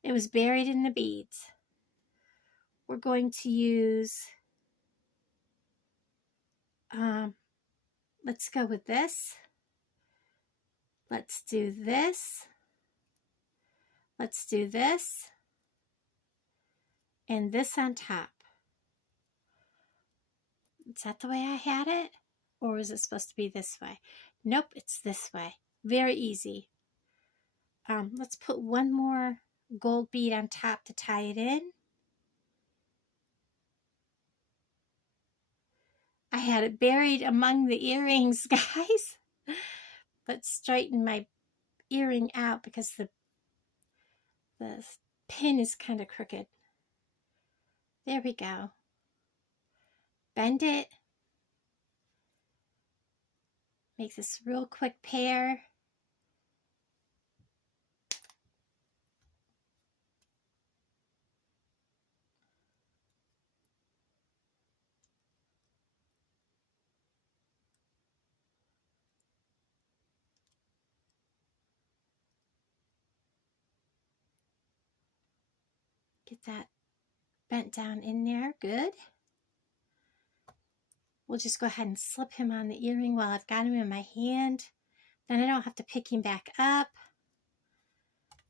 It was buried in the beads. We're going to use, let's go with this. Let's do this. Let's do this. And this on top. Is that the way I had it? Or is it supposed to be this way? Nope, it's this way. Very easy. Let's put one more gold bead on top to tie it in. I had it buried among the earrings, guys. Let's straighten my earring out because the pin is kind of crooked. There we go. Bend it. Make this real quick pair. Get that bent down in there. Good. We'll just go ahead and slip him on the earring while I've got him in my hand. Then I don't have to pick him back up.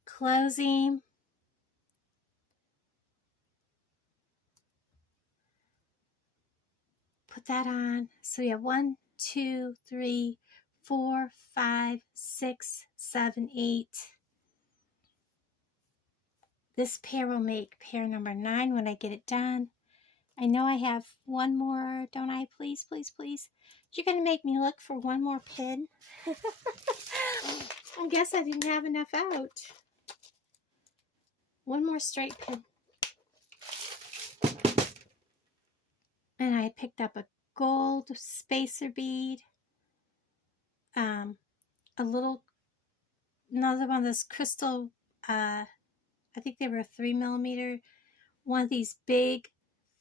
Close him. Put that on. So we have 1, 2, 3, 4, 5, 6, 7, 8. This pair will make pair number 9 when I get it done. I know I have one more, don't I? Please, please, please. You're going to make me look for one more pin. I guess I didn't have enough out. One more straight pin. And I picked up a gold spacer bead. Another one of those crystal, I think they were 3mm. One of these big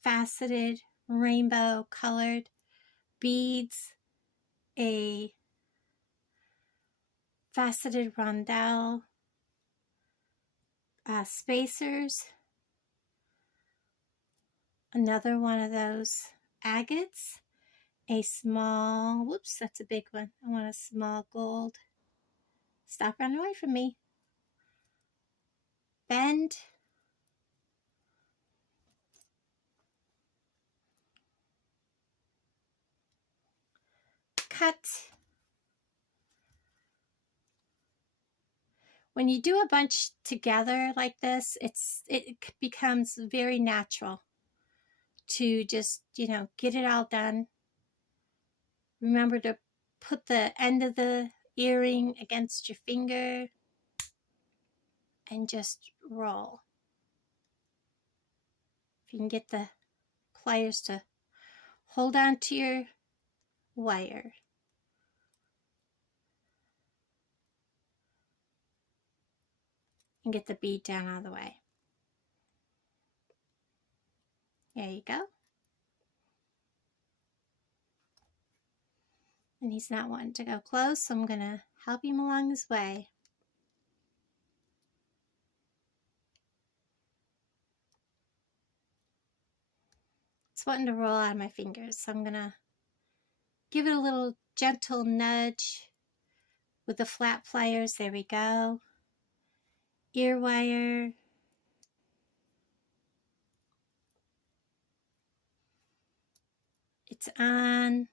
faceted rainbow colored beads. A faceted rondelle. Spacers. Another one of those agates. A small, whoops, that's a big one. I want a small gold. Stop running away from me. Bend. Cut. When you do a bunch together like this, it becomes very natural to just, get it all done. Remember to put the end of the earring against your finger and just roll. If you can get the pliers to hold on to your wire. And get the bead down out of the way. There you go. And he's not wanting to go close, so I'm going to help him along his way. It's wanting to roll out of my fingers, so I'm going to give it a little gentle nudge with the flat pliers. There we go. Ear wire. It's on.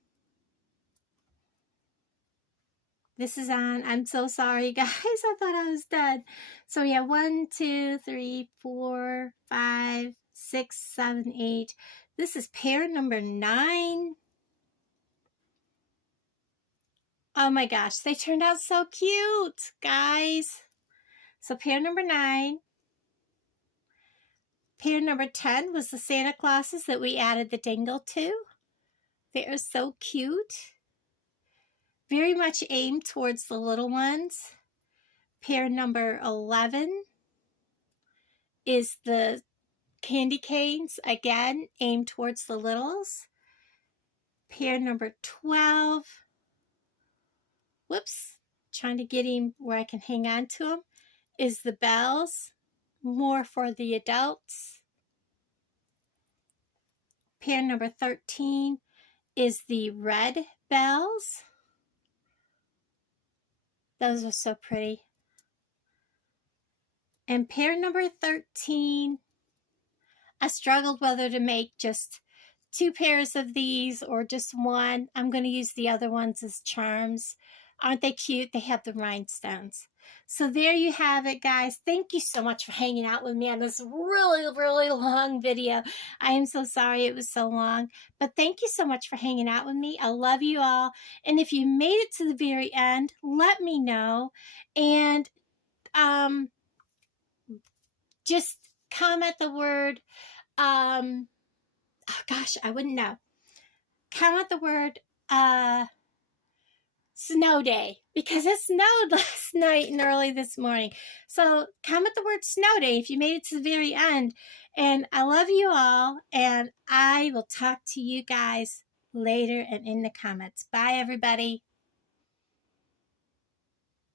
This is on. I'm so sorry, guys. I thought I was done. So yeah, 1, 2, 3, 4, 5, 6, 7, 8. This is pair number 9. Oh my gosh, they turned out so cute, guys. So pair number 9. Pair number 10 was the Santa Clauses that we added the dingle to. They are so cute. Very much aimed towards the little ones. Pair number 11 is the candy canes, again, aimed towards the littles. Pair number 12, whoops, trying to get him where I can hang on to him, is the bells, more for the adults. Pair number 13 is the red bells. Those are so pretty. And pair number 13, I struggled whether to make just 2 pairs of these or just one. I'm going to use the other ones as charms. Aren't they cute? They have the rhinestones. So there you have it, guys. Thank you so much for hanging out with me on this really, really long video. I am so sorry it was so long, but thank you so much for hanging out with me. I love you all. And if you made it to the very end, let me know. And just comment the word, oh gosh, I wouldn't know. Comment the word, snow day, because it snowed last night and early this morning. So comment the word snow day if you made it to the very end. And I love you all, and I will talk to you guys later and in the comments. Bye, everybody.